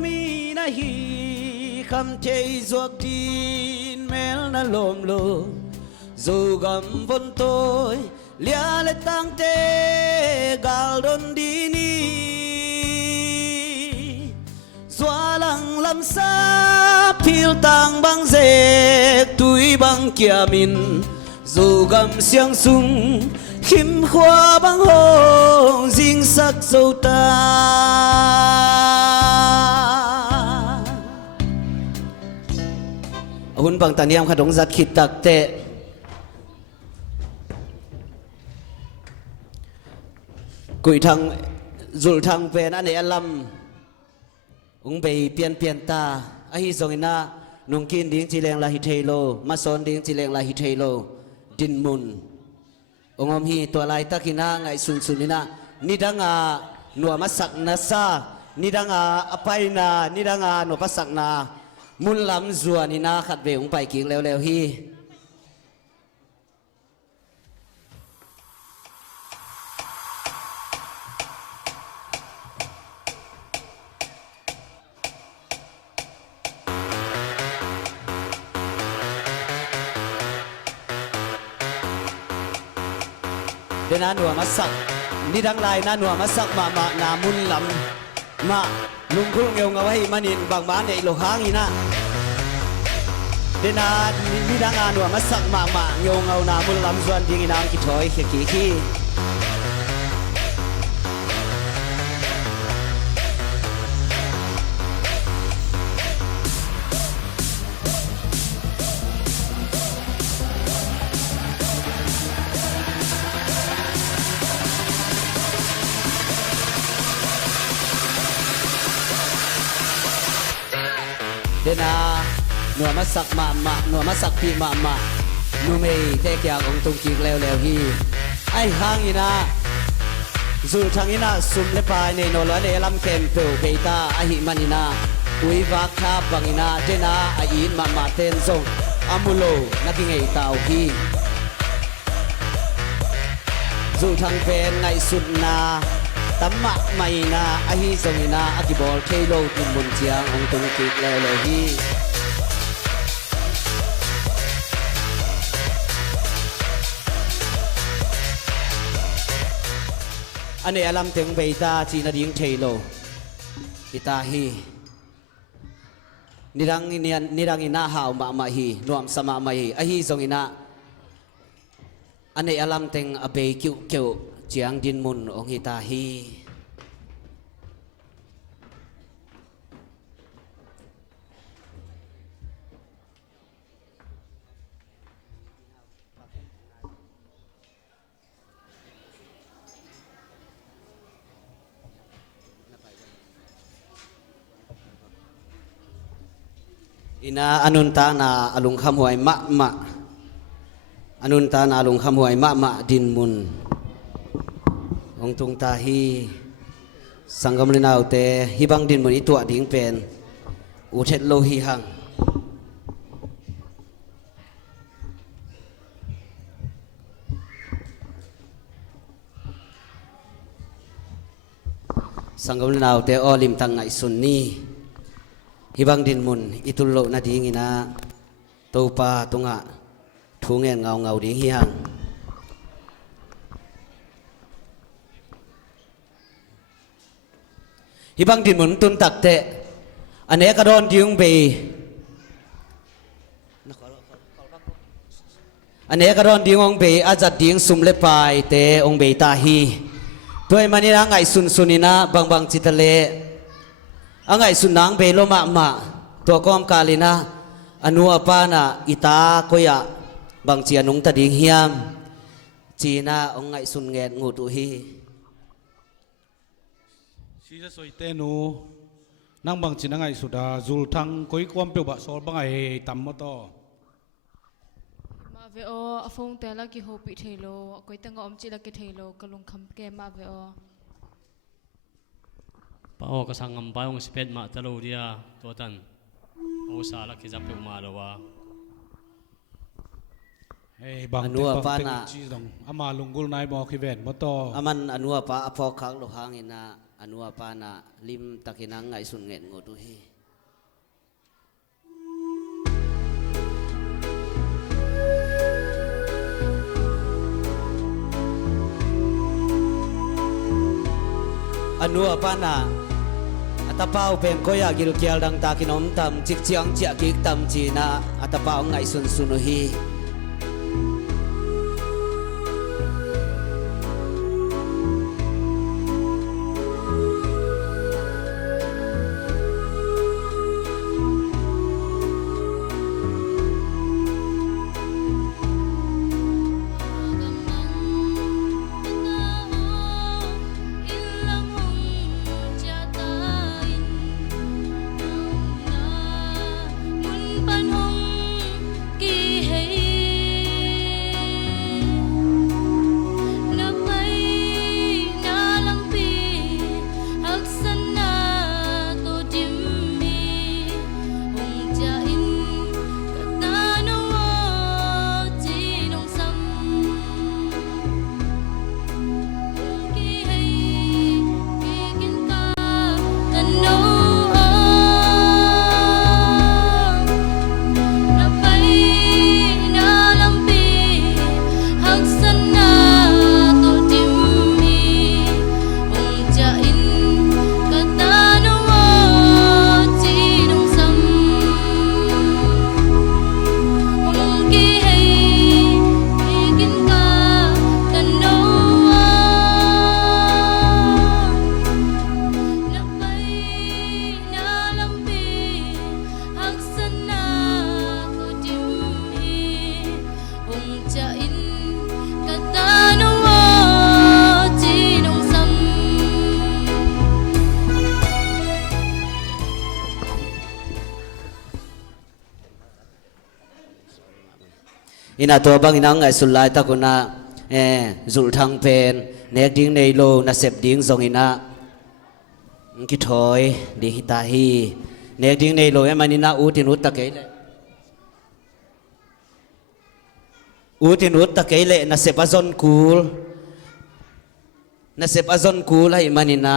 mi na hi khăm chây ruột tin mel na lom lo dù gam vốn tôi lia le tang te gal don đi ni xóa lăng lâm xa phil tang băng dê túi băng kia min dù gam xiang sung khim khoa băng hong dinh sắc dâu ta hun bang taniam khadong zat khit tak te kui thang zul thang pen ane alam ung bei pian ta a hi zongina nungkin ding chileng la hi thailo ma son ding chileng la hi thailo din mun ongom hi to lai takina ngai sun sunina nidanga no masak na sa nidanga apaina nidanga no pasak naมุนลำจัวนี่นะขัดเวงไปกิ่งเร็วๆฮีเดนาหนัวมาสักนี่ดังลายนาหนัวมาสักมานามุนลำมาลุงคุ้งเงาไว้มานินบางบ้านในโลหางอีนะเดนานี่ดังงานว่ามาสักมาเงานามุนลำส่วนที่นางกิถอยขี้เดนาหนัวมาสักมาหนัวมาสักพี่มาหนูไม่เทกอย่างองตุงกิกแล้วฮีไอ้หางอีนะสู่ทางอีนะซุ่มเลปายในโนล้อในลำเข็มเปลวเปตาอหิมันอีนะอุยวักคาบังอีนะเดนาอายินมาเต้นส่งอามุโลนักกิงไอตาวฮีสู่ทางเป็นไงสุดนาตัมมะไม่นาอาฮิสงินาอากิบอลเทโลตุมุนเจียงองตุงกิกแล้วฮีอันนี้อลัมเต็งเบต้าจีนาดิงเทโลอิตาฮีนิรังอินาหาวมาฮีนวมสมามาฮีอาฮิสงินาอันนี้อลัมเต็งอเบคิว chiang din mun ong hita hi ina anun ta na alung kham huai ma anun ta na alung kham huai ma din mun ong tung ta hi sangam linau te hi bang din mun itua ding pen u thet lo hi hang sangam linau te olim tang ngai sun ni hibang din mun itullo na ding ina topa tunga thungen ngau ngau ding hi hang hibang din mun tun tak te ane ka don diung be ane ka don diung ong be ajat ding sum le pai te ong be ta hi toy manina ngai sun sunina bang bang chitale angai sunang be lo ma to kom kalina anu apa na ita koya bang chi anung ta ding hiam china ong ngai sun nget ngu tu hi si sa soi te nu nang bang chin angai suda zul thang koi kwam pe ba sol bangai tam mo to ma ve o afong te la ki ho pi thelo koi tanga om chi la ki thelo kalung kham ke ma ve o Pao ka sangam payong sped ma talo dia tuatan. O sala ki zapyo malawa. hey bang anu te apa bang te na chi dong ama lunggul nai mo ki ven mo to aman anu apa apok khak lo hang ina anu apa na lim takinang ngai sun nget ngu tu hi anu apa na atapau pen koya gil kial dang takinom tam chik chiang chia kik tam chi na atapau ngai sun sunu hi ina to bang inang ngai sulai ta kuna zul thang pen nek ding nei lo na sep ding zong ina ki thoi di hita hi nek ding nei lo emanina u tin ut ta ke le u tin ut ta ke le na sep azon kul na sep azon kul hai manina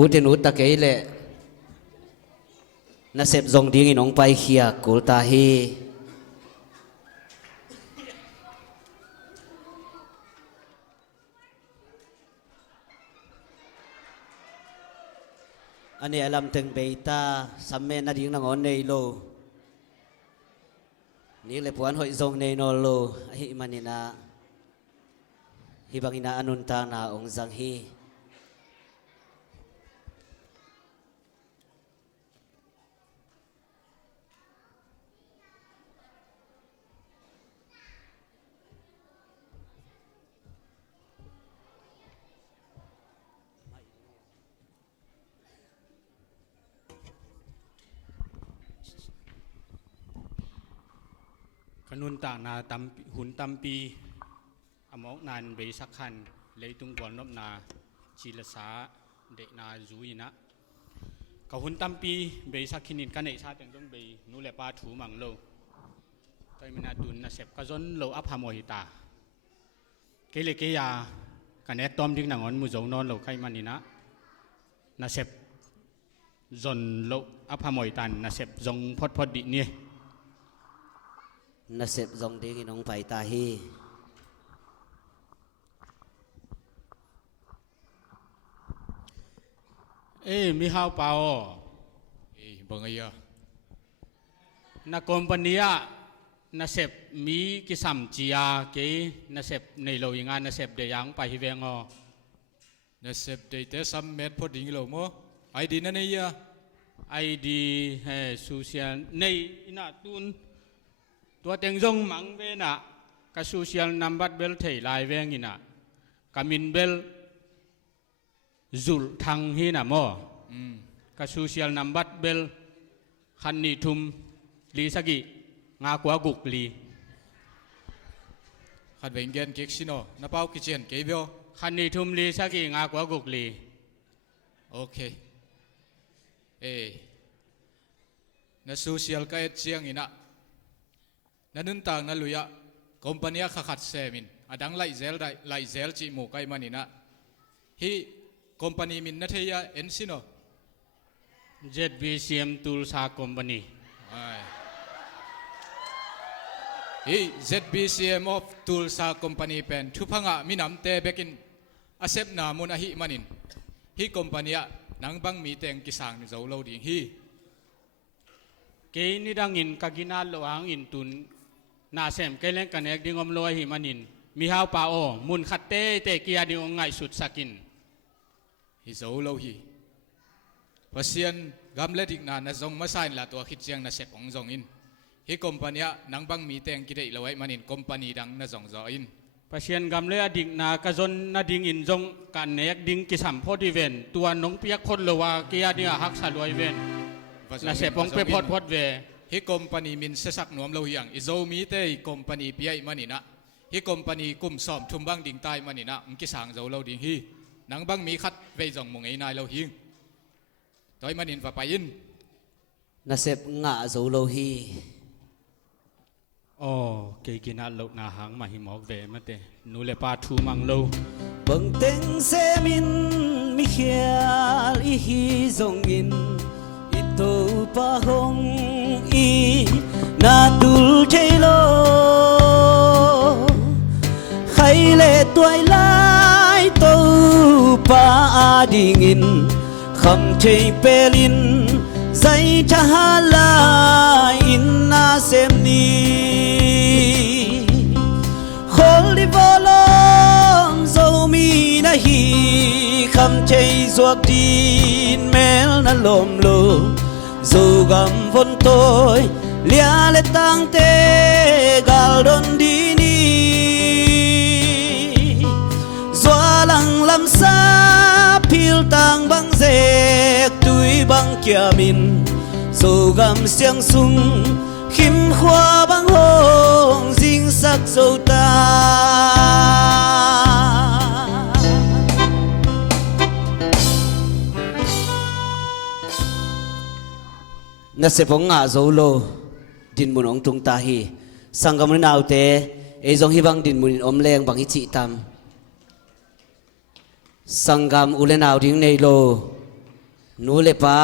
u tin ut ta ke le na sep zong ding inong pai khia kul ta hi anh em làm từng bề ta sắm men na tiếng ngon này lo ní lại buồn hội dòng này nó lo hi mà nè hi bang ina anun ta na ong zang hiขนุนตานาตำหุนตำปีอมอกนานเบสักขันเลยตุงกวนนบนาชีลสาเดนาจูยนะกับหุนตำปีเบสักขินินกันเนชาตึงต้องเบนูเลปาถูมังโลแต่มินาดุนนาเสพกะจนโลอัพฮามหิตาเกเลเกียกันเนตอมดิ้งหนังอนมุจงนอนโลไขมันนี่นะนาเสพจนโลอัพฮามหิตันนาเสพจงพอดดิเนี่ยna sep zong ding inong pai ta hi mi hao pao bang iya na kompanya na sep mi kisam chia ke na sep nei lo yinga na sep de yang pai hi vengo na sep de te sam met pho ding lo mo id na nei ya id he social nei ina tun ตัวเต็งจงมังเวนะกะโซเชียลนัมบัดเบลเทลายเวงอินะกามินเบลจุลทังฮีนะโมกะโซเชียลนัมบัดเบลคันนีทุมลีสกิงากว่ากุกลีขัดเวงเกนเก็กซิโนนาเป้ากิเจนเกบิโอคันนีทุมลีสกิงากว่ากุกลีโอเคna social ka et chiang ina nanun tang na luya kompanya khakhat semin adang lai zel chi mu kai manina hi company min na theya ensino ZBCM Tools ha company hi ZBCM of Tools ha company pen thupanga minam te bekin asep na mun a hi manin hi companya nang bang mi teng kisang ni zo lo ding hi ke ni dangin kagina lo ang in tunนาเซมเกล้งกันเอกดิ้งอมลอยหิมันินมีฮาวปาโอมุนขัดเตเกียดิ้งง่ายสุดสักินฮิโซโลฮีพอเซียนกำเล็ดอีกนานนะจงมาใส่ละตัวคิดเจียงนะเสพของจงอินฮิคอมพานีนังบังมีแตงกิได้ละไว้มันินคอมพานีดังนะจงจอินพอเซียนกำเล็ดดิ่งนากระจนนาดิ่งอินจงกันเอกดิ้งกิสัมพอดีเวนตัวนงเปียกคนละว่าเกียดิ้งหักสลวยเวนนะเสพของเปพอดเวฮิคอมพานีมินเสสักนวมเราอย่างอิโซมีเตยคอมพานีปีไอมันินะฮิคอมพานีกุมสอมทุ่มบังดิ่งใต้มันินะมุกิสังเราดิ่งฮีนังบังมีขัดเวจงมงไอ้นายเราหิงตัวมันินฝ่าไปอินna sep nga zo lo hi โอ้เกกินาโลนาหังมาหิมอกเวมาเตนูเลปาทูมังโล bang teng semin mi khial i hi zong in ito pa hong i na dul chelo khai le tuai lai to pa ading in kham chei pelin zai cha hala in na sem ni khol di volom zo mi na hi kham chei zuak din mel na lom lo dù gầm vốn tôi lia lệ tăng tê gal don đi ni doa lăng làm sa pil tang băng dẹt túi băng kia min dù gầm xiang sung khim khoa băng hồng dinh sắc dâu ta na se phong nga zo lo din mun ong tung ta hi sangam ni naw te e jong hi bang din mun om leng bang hi chi tam sangam ule naw ding nei lo nu le pa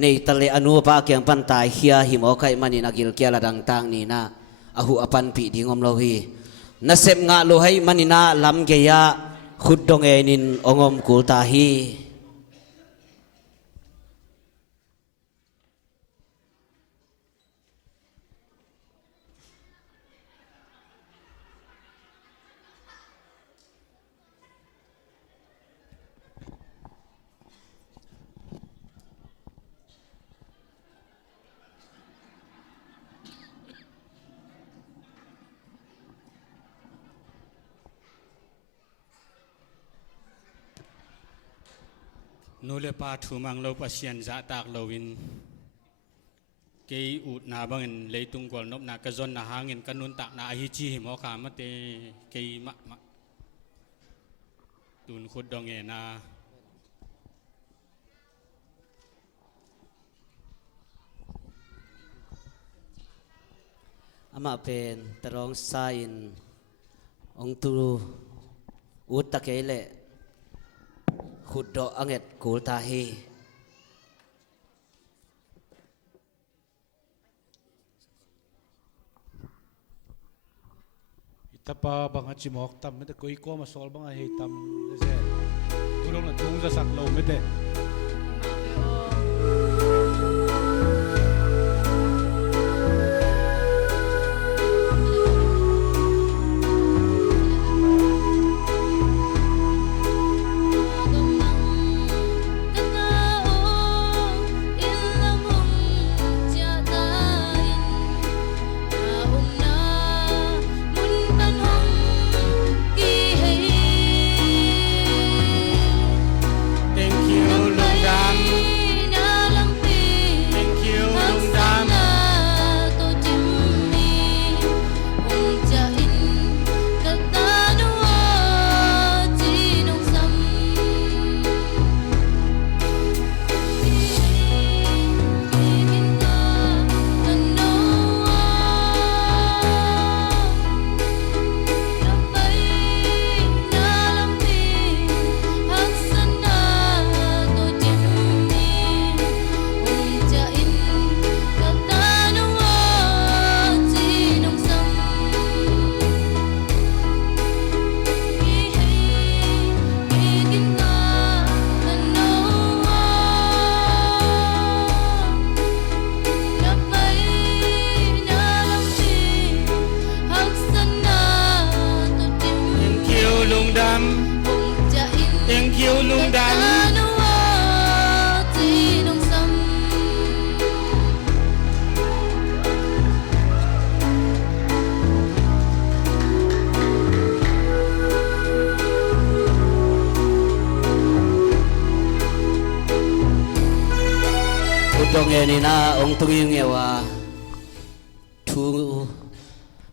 nei tale anu pa kyang pan tai hia hi mo kai mani na gil kya la dang tang ni na ahu apan pi ding om lo hi na sep nga lo hai mani na lam ge ya khud dong e nin ongom kul ta hi นูเลปาทูมังโลปะเซียนจะตากโลวินเกยอุดนาบังเงินเลยตุงกวลนบนากระจนนาหาเงินกันนุนตักนาฮิจีหิมอขามะเตเกยมะตุนขุดดองเงนา อามาเป็นตรองไซน์องตูอุตตะเกเลขุดดอกอังเอ็ดกูตาฮีอิตาปาบังอาจิมอกตัมไม่ได้กุยก้มาสอลบังอาเฮตัมเซ่ตุลงนั่นทุ่งจะสักโลไม่ได้ dong ni na ong tunging yawa thu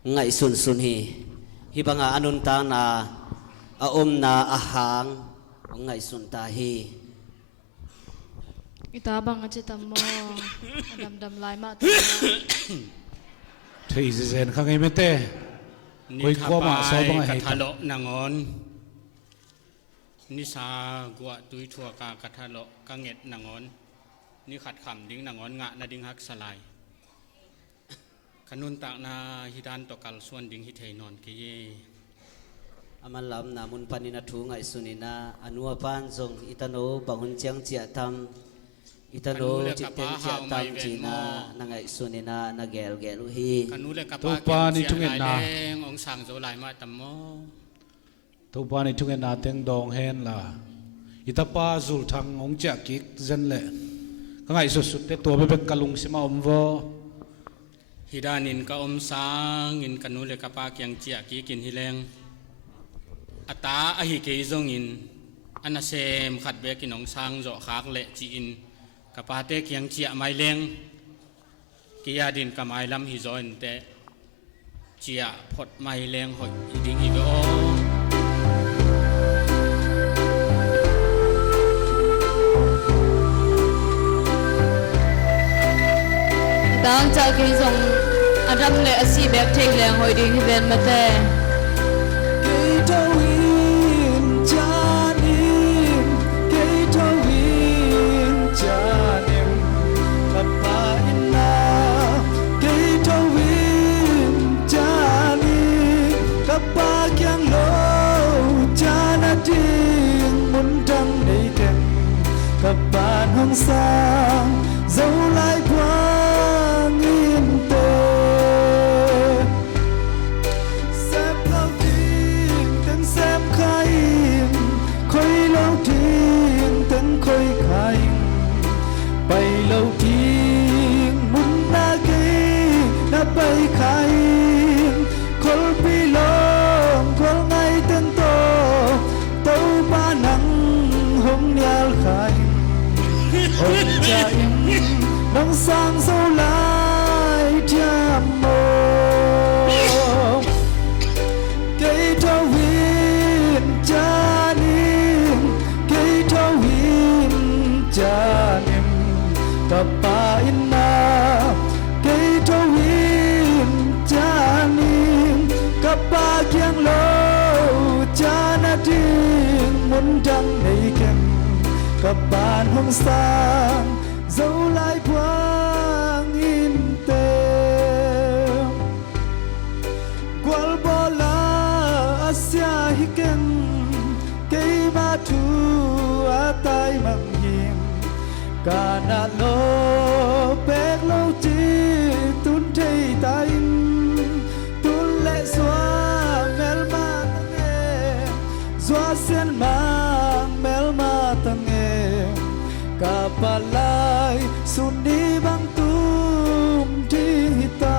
ngai sun sun hi banga anun ta na a na a hang ong ngai sun ta hi ita bang ache tammo dam lai ma thei zen khang ai mete koi ko ma so bang ai kathalo nangon ni sa gwa tui thua ka kathalo ka nget nangon ni khat kham ding nangon nga na ding hak salai kanun tak na hidan to kal suan ding hi thei non ke ye aman lam namun panina thu ngai sunina anua pan jong itano bangun chiang chia tam itano chiten chia tam china na ngai sunina na gel gelu hi kanule ka pa ni tungen na ong sang zo lai ma tammo to pa ni tungen na teng dong hen la itapa zul thang ong cha kik zen le ngai su su te to be kalung sima omvo hidanin ka om sang in kanule ka pa kyang chia ki kin hileng ata a hi ke zong in anasem khat be kinong sang zo khak le chi in ka pa te kyang chia mai leng kiya din ka mai lam hi zo in te chia phot mai leng hoi ding hi go tang cha ki zong adam le asi bek thei leng hoi ding hi ben mate hong sang dấu lại quang in tê xếp sang dấu lại cha mồ cây thâu viên cha niệm cây thâu viên cha niệm cặp ba inna cây thâu viên cha niệm cặp ba kiang lô cha na tiếng muốn trăng đầy kem cặp bạn hồng sang dấu lại quang in tên qual bola asia hiken cây ma thu atai mang hiền kana lo pek lo chi tun thei tai tun lệ xóa mel ma tange xóa sen mang mel ma tange kapalay sundi bang tum di hitaw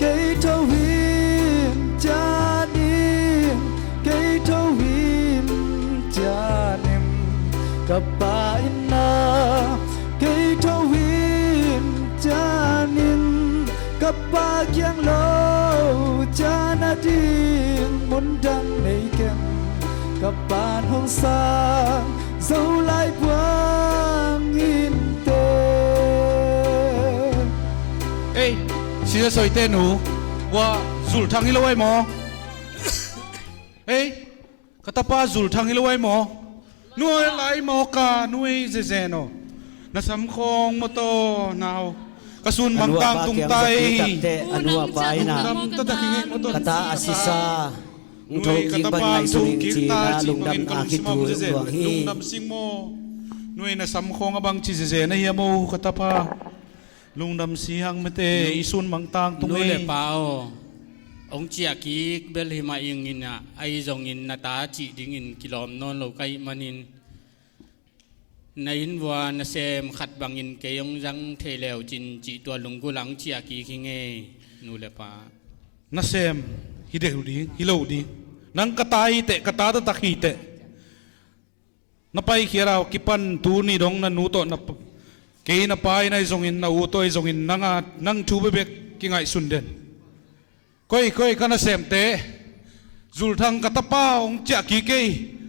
kay tawin janim kay tawin janim kapain na kay tawin janim kapagyang lo janadim mundang naikem cặp bạn hồng sang dấu lại quang in tên. Ê, xin soi tên nụ, wa zul thang hilo ai mo. Ê, katapa zul thang hilo ai mo. Nuôi lại mo ka nuôi dễ no. Na sam khong mo to nào. Kasun bang tang tung tay. Anua pa ina. Kata asisa. Nuôi katapa tung kita lungdam akitu lungdam sing mo nuôi na sam khong abang chi je na hiya mo katapa lungdam sihang mete isun mangtang tung nuôi le pao ông chia kí bel hi ma ing in na ai zong in na ta chi ding in kilom non lo kai manin na in wa na sem khat bang in ke yong jang the leo chin chi tua lung gu lang chia kí khi nghe nuôi le pa na sem hideu di hilo di nang katai te kata ta takhi te napai khira kipan tu ni dong na nu to na ke na pai na zong in na u to zong in nanga nang thu be bek ki ngai sun den koi kana sem te zul thang katapa ong cha ki ke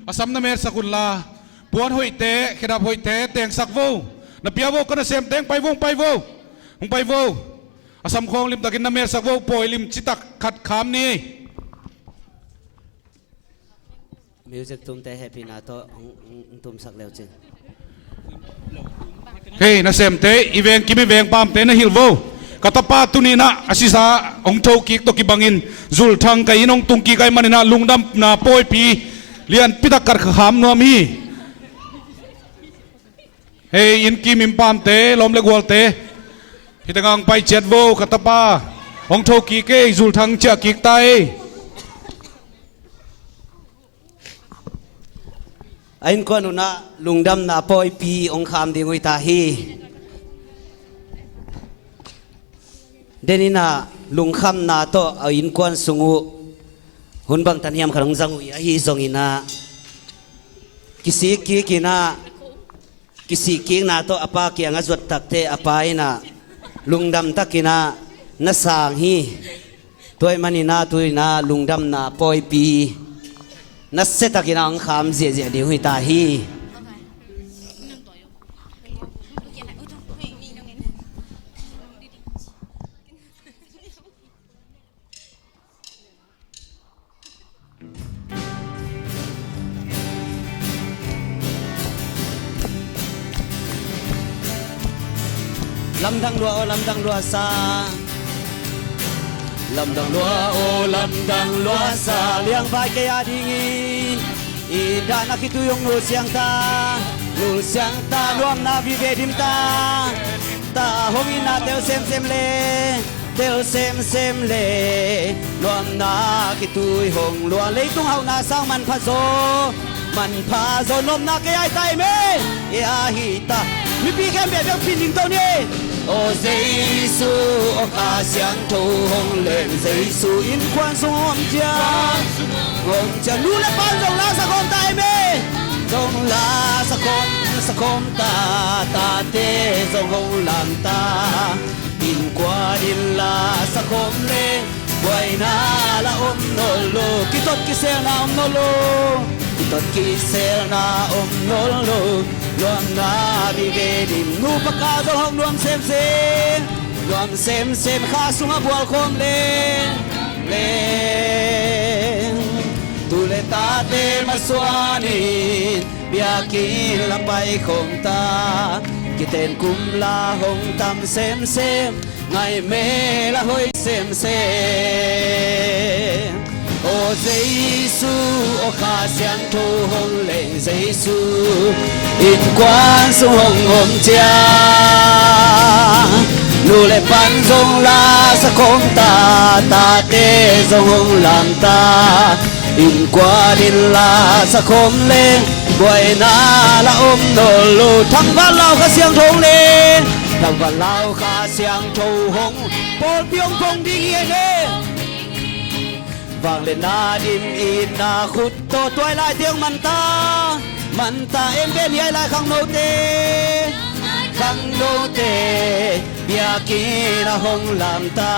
asam na mer sakunla puan hoi te khira hoi te teng sak vo na pia vo kana sem teng pai vo asam khong lim takin na mer sak vo poi lim chitak khat kham ni music tum te happy na to tum sak leo chin hey na sem te event kimi veng pam te na hilvo katapa tunina asisa ong tho ki to ki bangin zul thang kai inong tung ki kai manina lungdam na poi pi lian pitak kar kham no mi hey in ki mim pam te lom le gwal te hitangang pai chet vo katapa ong tho ki ke zul thang cha ki tai ain ko na lungdam na poi pi ong kham di ngoi ta hi denina lung kham na to ain kon sungu hun bang taniam kharong zangu ya hi zongina kisi ki kina kisi ki na to apa ki anga zot takte apa ina lungdam takina na sang hi toy manina tuina lungdam na poi pi na seta kina ang kham je di hui ta hi lâm đăng lúa sa lâm đăng lúa ô lâm đăng lúa sa liang vai ke adingi ida na kitu yung nu siang ta luam na vive dim ta hongi na tel sem le luam na kitu hong lua lấy tung hau na sang man pha zo nom na ke ai tai me ya hi ta mi pi kem be pin ning to ni ô Giêsu ô ca xiang thu hong lên Giêsu in quan sông cha nu la pan dong la sa con tai me dong la sa con sa khom ta ta te zong hong lam ta in qua din la sa khom le boy na la no lo ki tot ki sel na no lo ki tot ki sel na no lo luam na bi ve dim nu pa ka zong hong luam sem kha sunga bual khom le tu le ta te maswani biakin la pai khom ta kiten kum la hong tam sem ngày mê la hoi sem o Giêsu o kha siang thu hong leng Giêsu in quan sung hong om cha lu le pan zong la sa khom ta ta te zong hong lam ta in qua din la sa khom lên boy na la no lu thang va lao kha siang thong le thang va lao kha siang thu hong pol piong phong đi nghe nghe vang lên na dim in na khut to toai lai tiếng man ta em bên nhai lai khang nô tê bia ki na hong lam ta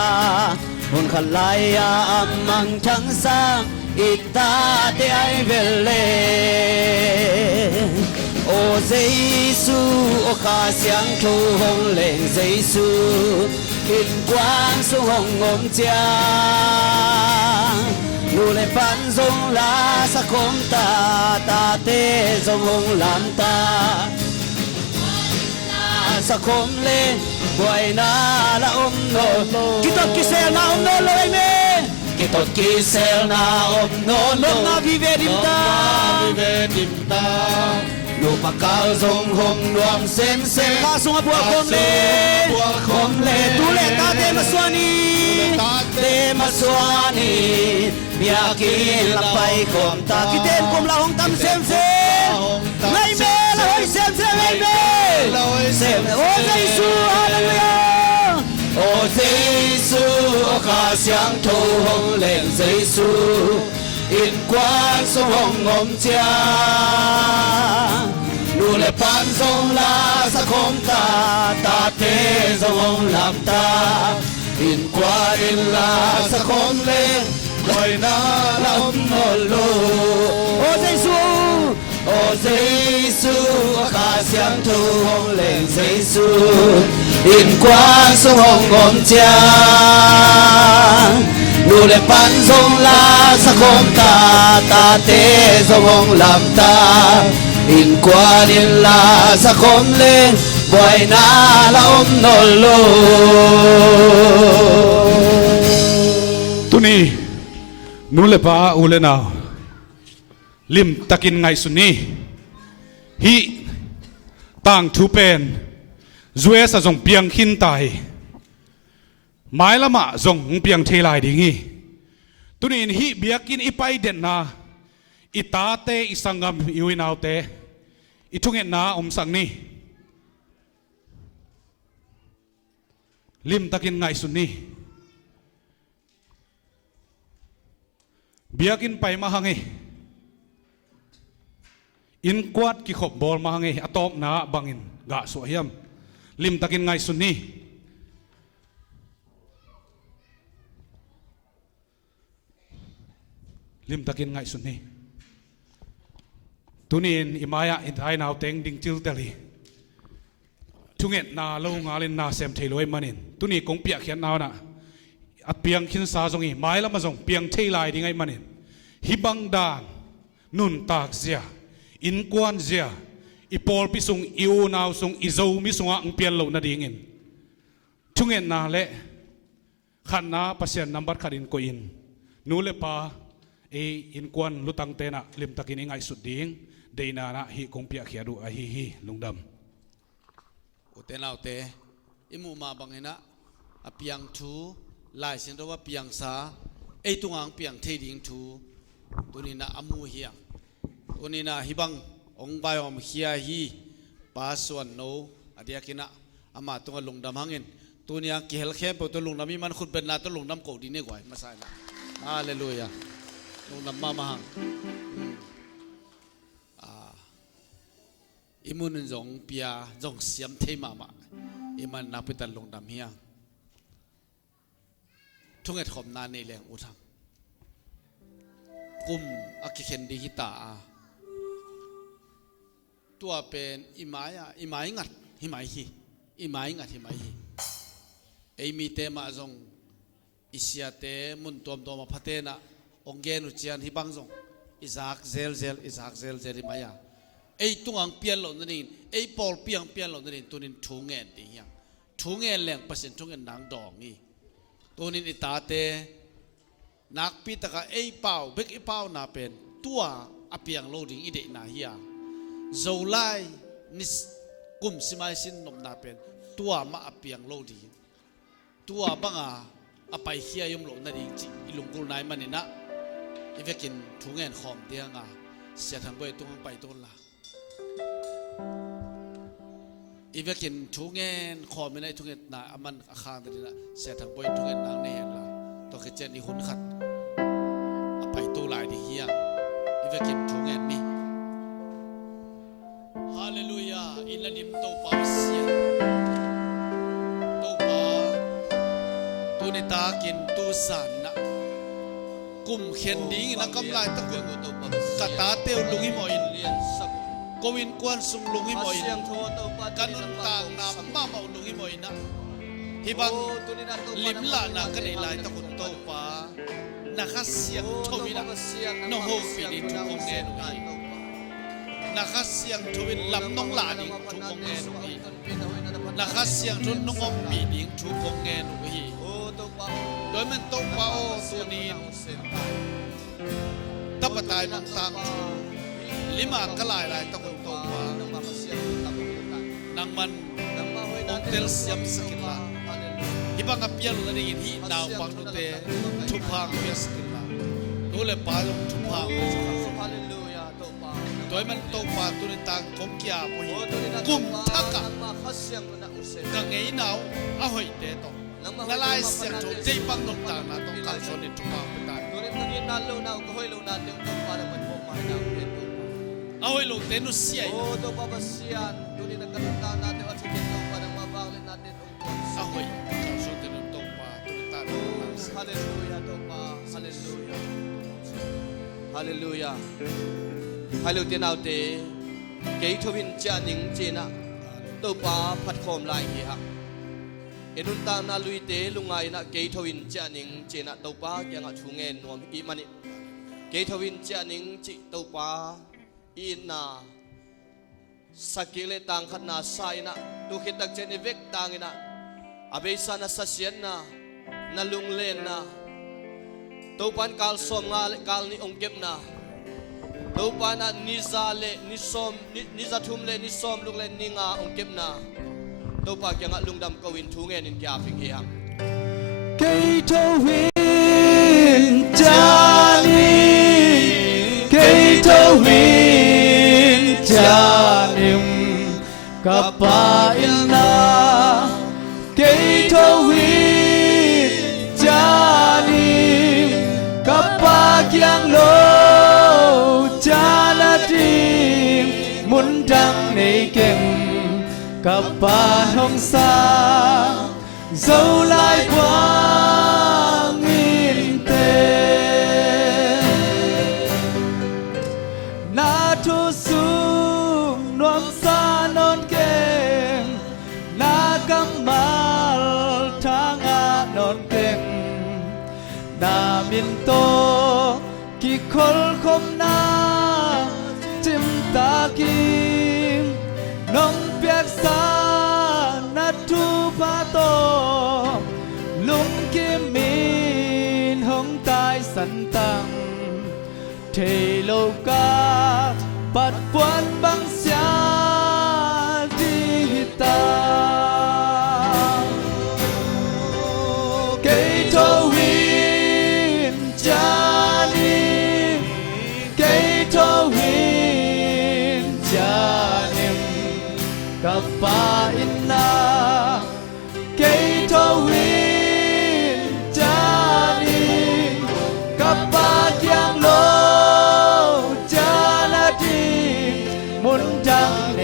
hon khalai am mang thang sang ita te ai vele o Giêsu o kha siang thu hong leng Giêsu in quang sung hong om cha nu le pan zong la sa khom ta ta te zong hong lam ta sa khom le boy na la no ki tot ki sel na no lo me ki tot ki sel na no na vive dim ta lu pa kal zong hom nuam sem kha sunga bua khom le tu le ta te maswani biakin la pai khom ta kiten kum la hong tam sem ngai me la hoi sem ngai me la hoi sem o Giêsu hallelujah o Giêsu o kha siang thu hong leng Giêsu in quan sung hong om cha nu le pan zong la sa khom ta ta te zong hong lam ta in qua in la sa khom le boy na la no lo o Giêsu kha siang thu hong leng Giêsu in quan sung hong om cha nu le pan zong la sa khom ta ta te zong hong lam ta in qua din la sa khom lên boy na la no lo tuni nu le pa u le na lim takin ngai suni hi tang thu pen zué sa zong piang khin tai mai lama zong piang the lai ding hi tunin hi biakin ipai den na itate isangam iwinaute itungen na sang ni lim takin ngai suni biakin pai ma hangi in kwat ki khop bol ma hangi atop na bangin ga so hiam lim takin ngai suni lim takin ngai suni tunin imaya in thai naw teng ding chil tali thunget na lo ngalin na sem thailoi manin tuni kong pia khian naw na at piang khin sa zongi mai lama zong piang thailai dingai manin hibang dan nun tak zia in kwan zia ipol pisung iu naw sung izo mi sunga ang pian lo na dingin thunget na le khan na pasien number kharin ko in nu le pa e in kwan lutang te na lim takin ingai suding deina na hi kong pia khiadu a hi lungdam utenau te imu ma bangena apiang thu lai sin ro wa piang sa ei tungang piang the ding thu tunina amu hiang tunina hibang ong bayom khia hi paswan no adiakina ama tunga lungdam hangin tunia ki hel khem po to lungdam man khut ben na to lungdam ko dine gwai masai na hallelujah lungdam ma hang อิมุนจงเปียจงเสียมเทมามาอิมันนับไปตันลงดำเฮียทุ่งเอ็ดขมนานในแรงอุทังกุมอักเคนดีฮิตาตัวเป็นอิมายงัดหิมายฮีอิมายงัดหิมายฮีไอมีเตมาจงอิเสียเตมุนตัวมาพัฒนาองเกนุเจียนฮิบังจงอิซักเซลหิมายาไอตุงังเปียนหล่นนี่ไอปอลเปียงหล่นนี่ตัวนี้ทุ่งเงินดีอย่างทุ่งเงินแรงเปอร์เซ็นต์ทุ่งเงินนางดองนี่ตัวนี้อิตาเตนักปีตะกะไอเป้าเบกไอเป้านาเป็นตัวอเปียงโลดิ้งอีเดนาเฮียโซไลนิสกุมสิมาสินนมนาเป็นตัวมาอเปียงโลดิ้งตัวบังอาไปเฮียยมโลนาดิ้งจิอิลุงกุลนายมันนี่นะอีเวกินทุ่งเงินของเดียงเสียทั้งใบตัวไปตัวละอีเวกินทุ่งเงินขอไม่ได้ทุ่งเงินนามันอาคารตัวนี้นะเสียทั้งใบทุ่งเงินนางเนี่ยละตัวเจนี่หุ่นขัดไปตัวลายดีเฮียอีเวกินทุ่งเงินนี่ฮาเลลูยาอินละนิมโตปาเสียโตปาตัวนี้ตากินตัวสันนะกุมเขียนดิ้งนะกำไรตะกุนกตาเตียวลุงหิมอินกวินกวนสุงลุงหิมอินกันนุนตางนามมาเมาลุงหิมอินนะฮิบังลิมลานะกันในลายตะกุนโตปานักเสียงทวินะน้องโฮฟีนิทุกองเงนุยนักเสียงทวินลำน้องหลานิทุกองเงนุยนักเสียงทุนน้องอมปีนิทุกองเงนุยโดยมันโตปาโอตัวนี้ตับตายน้องตามลิมากลายลายตะกุนโตปานางมันองเตลเซียมสกิลาฮิบังกับเปียลุนนี่ฮีดาวปังนุเตทุพางเปียสกิลาโนเลปาลงทุพางโดยมันโตปาตุนิตังกมเกียปุยกุมทักกะกังเงยนาวอหอยเตตองละลายเสียงโจใจปังนนตานาต้องการสนิททุพางเป็นได้เอาไว้ลงเตนุเสียเอาไว้การสนิทตรงปาตุนิตาฮาเลลูยาตปาฮาเลลูยาฮาเลลูยาฮัลโหลเตนเอาเตเกยทวินจานิงเจนะตัวป้าพัดคอมลายเหี้ยเอ็นุนตานาลุยเตลุงไงนะเกยทวินจานิงเจนะตัวป้ายังอ่ะทุ่งเงินนวมอีมันนี่เกยทวินจานิงจิตัวป้าอีน่าสกิเลตังขันนาไซนะดูคิดตักเจนเวกตังนะอาเบสานาสัเซียนนะนาลุงเลนนะตัวป้านกาลสมงาเลกาลนี่องเก็บนะตัวปานะนิซาเลนิสอมนิซาทุมเลนิสอมลุงเลนิงาองเก็บนาตัวปาแกงะลุงดำกวินทุงเงินอินยาฟิงเฮียงเกยทวินจานิเกยทวินจานิมกับปาอินนาเกยทวินจานิมกับปาเกียงโลจาลาดีมุนดังในเก่งกับปานหงสาเจ้าลายกว่ามินเตนาทุสุนวมสานนเก่งนากำมาลทางอานนเก่งนามินโตกิคลคมนาจิมตากิมน้องเปียกสานัทุพาโตลุงกิมมินหงตายสันตังเทโลกาปัดปวนบังเสียดีตาเกยโทวินจากับปาอินนาเกยทวินจานิกับปาเกียงโลจานาดีมุนดังใน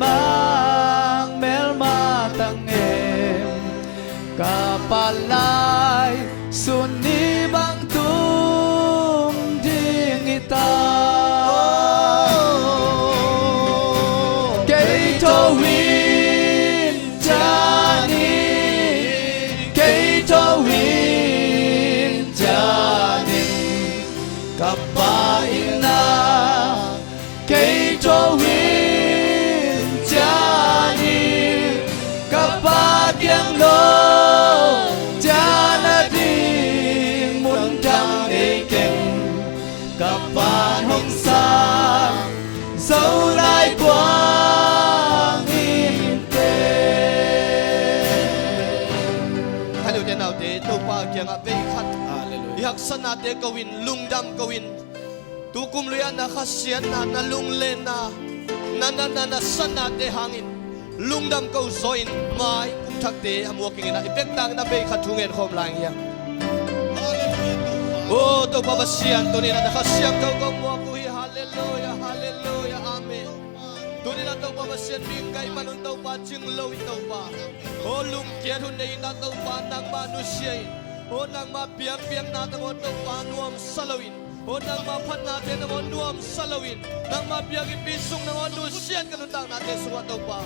mang melma tang em kapalay suni bang tum ding ita kay to win jani kay to win jani kapain na kay to win jani kapag yang lo jana ding mundang iking kapan hong sa dấu lại quang im tê hai điều nào thế tôi qua kia ngã về khát ihak sana te kawin lungdam kawin tukum luya na khasian na lung len na sana te hangin lungdam kau zoin mai kum thak te amuaking ina ipek tang na be khatungen khom lang ya oh to baba sian to ni na khasiam to ko mo ku hi hallelujah hallelujah amen to ni na to baba sian bing kai manun to pa ching lo to pa oh lung kia hun nei na to pa nang manusia oh nang ma piang piang na to to pa nuam salawin oh nang ma phat na te na nuam salawin nang ma piang ipisung na nu sian kan tang na te suwa to pa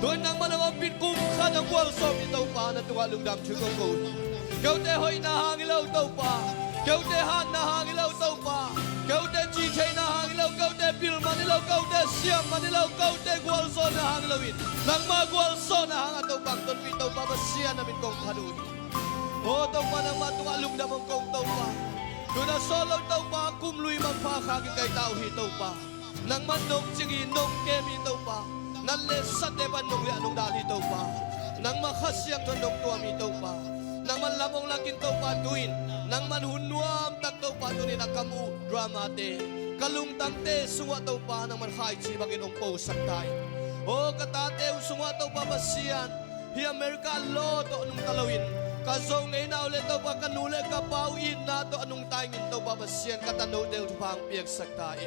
to nang ma na pit kum kha na kwal som ni to pa na to lungdam chu ko kau te hoi na hang lo to pa kau te han na hang lo to pa kau te chi chei na hang lo kau te pil man lo kau te siam man lo kau te gwal so na hang lo win nang ma gwal so na hang to bang ton pi to pa ba sian na min kong khadu o to pa nang ma tu alum da mong kong to pa tu na solo to pa kum lui mang pha kha ki kai tau hi to pa nang man nong chingi nong ke mi to pa nan le sat de ban nong le anong dal hi to pa nang ma khasyang ton dong to mi to pa nang man lamong lakin to pa tuin nang man hunwam tak to pa tunin akamu drama te kalung tang te suwa to pa nang man khai chi bangin ong po saktai o katate suwa to pa basian hi America lo to anong talawin kazong ngay na ulit to pa kanule kapawin na to anong taingin to pa basian katanaw dew to pa ang piyak saktai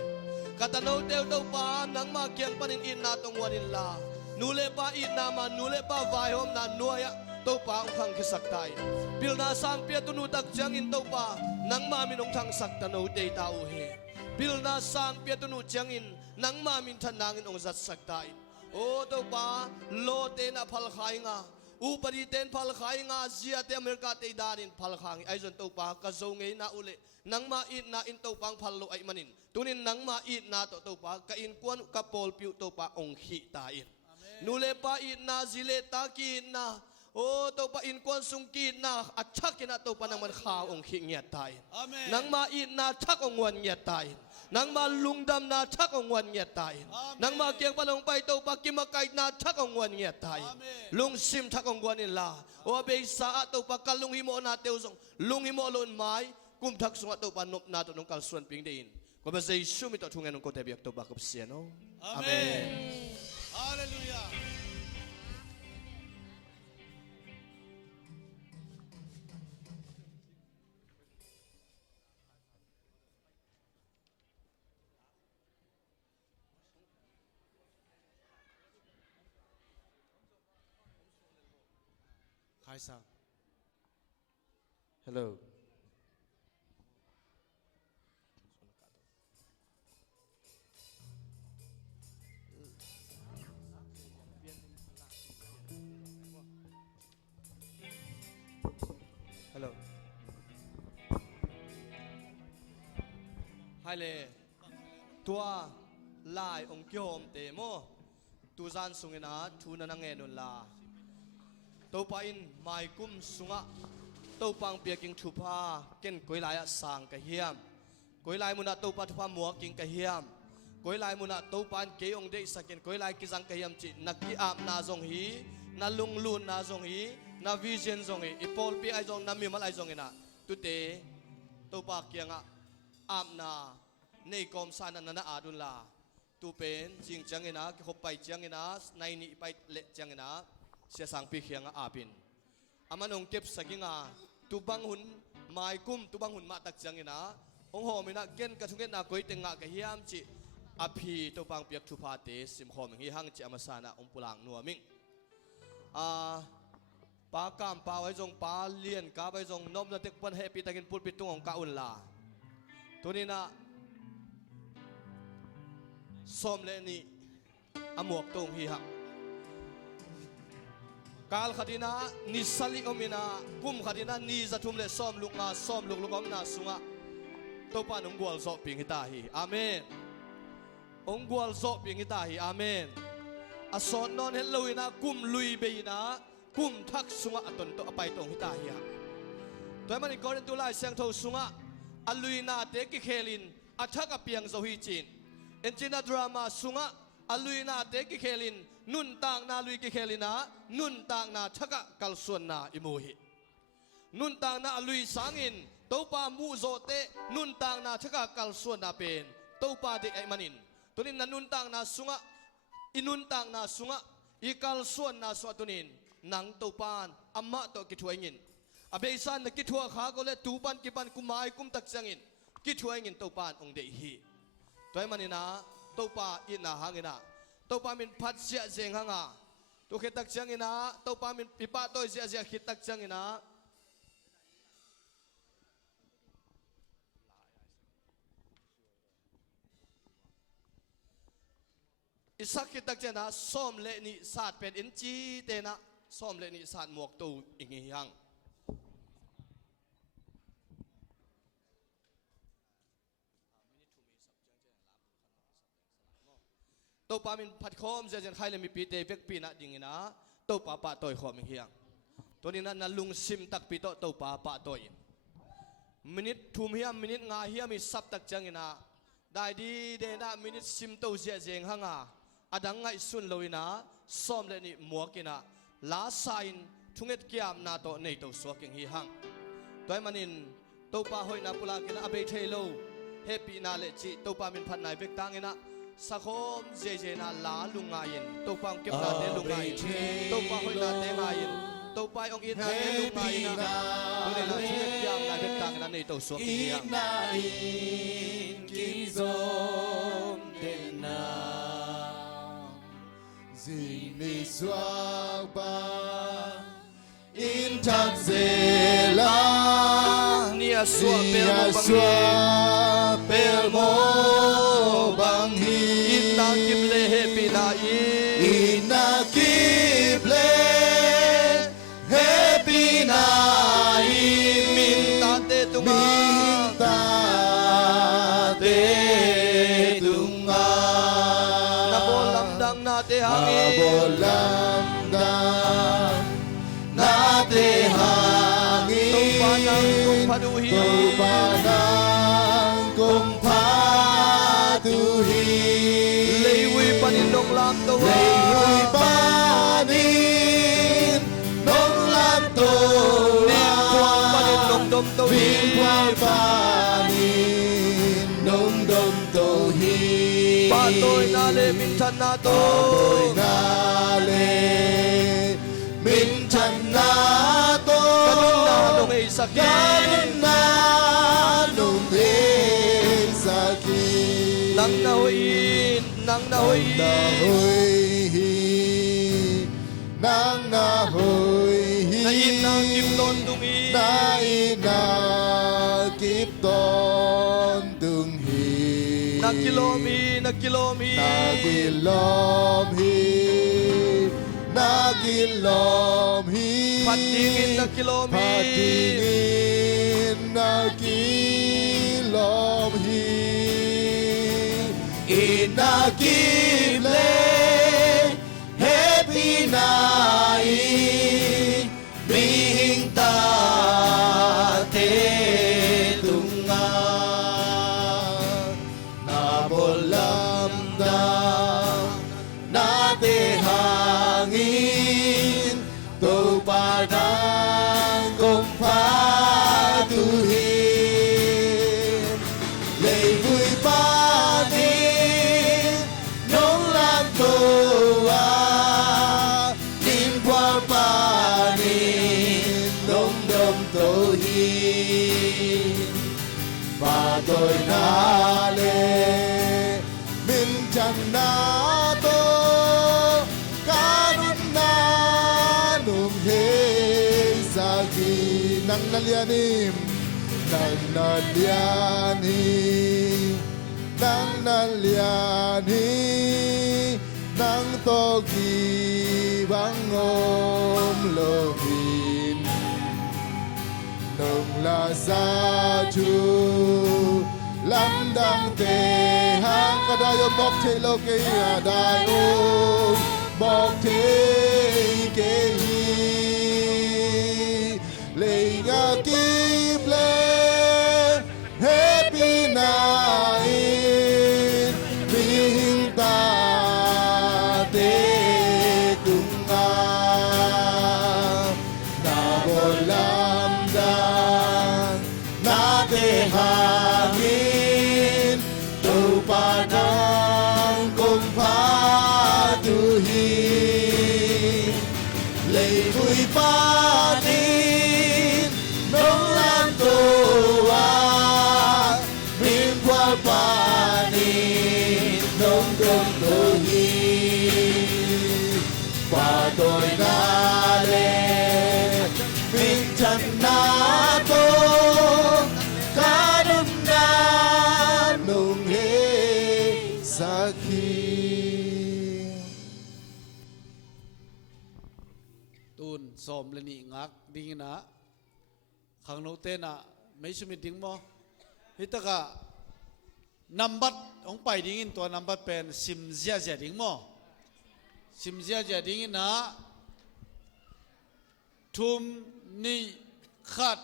katanaw dew to pa nang magyang panin in na tong wanin la nule pa in naman nule pa vayom na nuaya to pa ang kang kisaktai pil na sang pia tunutak jang in to pa nang maminong tang saktanaw day tao he pil na sang pia tunut jang in nang mamin tanangin ong zat saktai o to pa lo te na phal khai nga upari ten phal khai nga zia te Amerika te darin phal khang ai zon to pa ka zo ngei na ule nang ma it na in to pang phal lo ai manin tunin nang ma it na to pa ka in kwan ka pol piu to pa ong hi ta in nule pa it na zile ta ki na o to pa in kwan sung ki na achak na to pa nang man kha ong hi ngiat tai nang ma it na thak ong wan ngiat tai nang ma lungdam na thak ong wan ngiat tai nang ma kyang palong pai to pa kimakai na thak ong wan ngiat tai lung sim thak ong wan in la o be sa to pa kalung himo na teu song lung himo lon mai kum thak sunga to pa nop na to nong kal suan ping dein ko ba zai sumi to thungen ko te biak to ba kap siano amen hallelujah khai sang hello hello hai le tua lai ong kyom te mo tu zan sungena thu na nang enun la to pa in mai kum sunga to pang piaking thupa ken koilai sang ka hiam koilai muna to pa thupa muak king ka hiam koilai muna to pan ke ong de saken koilai ki jang ka hiam chi nakki ap na jong hi na lung lun na jong hi na vision jong hi ipol pi ai jong na mi mal ai jong ina tu te to pa kianga ap na nei kom san na na adun la tu pen jing chang ina ki khop pai chang ina nai ni pai le chang ina sia sang pi khiang apin amanong kep sakinga tubang hun mai kum tubang hun ma tak chang ina ong ho mina ken ka thungen na koi tenga ka hiam chi อภิตัวปังเปียกทุพาเตสิมคอมหิหังเจมาสานะองปุลังนัวมิงปากามปาไว้จงปาเลียนกาไว้จงนมนาเต็กปันเฮปีตะกินปุดปิดตุงของกาอุลลาตัวนี้นะสมเลนี่อมวกตุงหิหังกาลขัดินานิสลิอมินากุมขัดินานิจะทุ่มเลซ้อมลุกนาซ้อมลุกอมนาสุงะตัวปานองกวลโซปิงฮิตาฮีอาเมนองกวลโซปิงฮิตาฮีอาเมนอสอนนอนเฮลลุยนากุมลุยเบยนากุมทักสุงะตนตัวไปตรงฮิตาฮีตัวมันอีกคนตัวลายเสียงทูสุงะอลุยนาเตกิเคลินอัทักเปียงโซฮีจินเอ็นจินาดรามาสุงะอลุยนาเตกิเคลินนุนต่างนาลุยกิเคลินานุนต่างนาทักกัลส่วนนาอิโมหินุนต่างนาอลุยสังอินตัวปามูโซเตนุนต่างนาทักกัลส่วนนาเป็นตัวปาเด็กไอมันินตัวนี้นันนุนต่างนาสุงะอินุนต่างนาสุงะอีกัลส่วนนาสวตุนินนังตัวปานอัมมะตัวกิถวยงินอเบซันนักกิถวขาก็เลยตูปันกิปันกุมายกุมตักจังอินกิถวยงินตัวปานองเดฮีตัวมันนี่นะตัวปาอินาหังอินะตัวปามินพัดเสียเสียงหังอ่ะตัวขิดตักจังอินะตัวปามินปิปะตัวเสียขิดตักจังอินะอิสักขิดตักจังนะซ้อมเลนิศาสตร์เป็นอินจีเตนะซ้อมเลนิศาสตร์หมวกตูอิงยังตัวปามินพัดคอมเจนใครเลยมีปีเตเวกปีนัดยิงนะตัวปาปะตัวขอมิเฮียงตัวนี้นั้นลุงซิมตักปีโตตัวปาปะตัวมินิททุ่มเฮียมินิทงาเฮียมีซับตักจังนะได้ดีเดนะมินิทซิมตัวเสียเจงหังอ่ะอดังไงสุนลอยนะซ้อมเลยนี่มัวกินะลาไซน์ทุ่งเอ็ดกิยามนาโตในตัวสวกิงเฮียงตัวมันนินตัวปาหอยนาปุลากินะอเบเทโลเฮปีนาเลจิตัวปามินพัดนายเวกตังนะสักคมเจเจนาลาลุงไงยินตัวปังเก็บนาเตลุงไงตัวปังหอยนาเตไงยินตัวไปองอินนาเตลุงไงนะตัวนี้นะที่เกี่ยงนาเวกตังนะในตัวสวกิงเฮียงZini swagba in Tanzela Nia swa pelmo banghi Inna kible hepinai Inna kible hepinai Minta te tunga Minta te tunga Nate hangin Abolam dam Nate hangin Tupanang kung paduhi Tupanang kung paduhi Laywi panin nong lam to Laywi panin nong lam to Ningkwang panin nong dom to Ningkwang panin nong dom to Patoy nale mintan na to Patoy nale mintan na to Ganun na nung isakit Ganun na nung isakit Nang nahuyin Nang nahuyin Nang nahuyin Nainagip ton dungi Nainagip ton dungi Nakilomi Nakilomi Patingin nakilomi Patingin nakilomi Inakible hepinai Bihingta te tunga Nabolamdam nate hangin Tupanang kung paduhin Laybu'y panin จันนาโตการุณานุมเฮสากีนังนาเลียนิมนังนาเลียนีนังนาเลียนีนังโตกีบังอมโลวินนงลาซาจูลำดังเตหังกระดายบอกเทโลเกียได้โอบอกเทเกฮีเลยกากีเปลเฮปีนาอินมิงตาเตกุงอานาโบลัมดังนาเตหามินตุปานังกุมภาตุฮีเลยคุยปานินนงลันตัวบินควาปานินนงดงตัวฮีปาโดยนาเลบินจันนาโตการุณานุมเฮสักขี ตูนสอมเลนี่งักดิ้งนะขังโนเตนะไม่ชุมิดิ้งมอฮิตกะนัมบัดองไปดิ้งตัวนัมบัดเป็นซิมเซียเจดิ้งมอซิมเซียเจดิ้งนะทุมนี่ขัด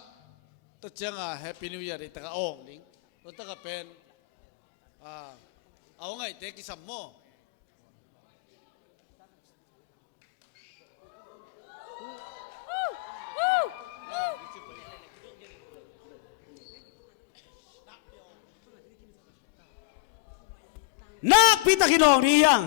ตะเจงะแฮปปี้นิวเยียร์ตะกะองดิ้งตัวตะกะเป็นเอาไงเตกิสัมมอนักพิทักษ์นองนี่ยัง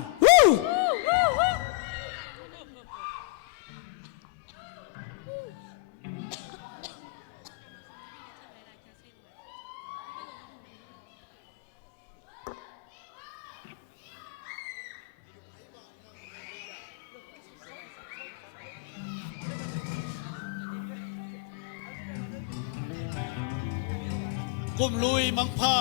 กุมลุยมังพา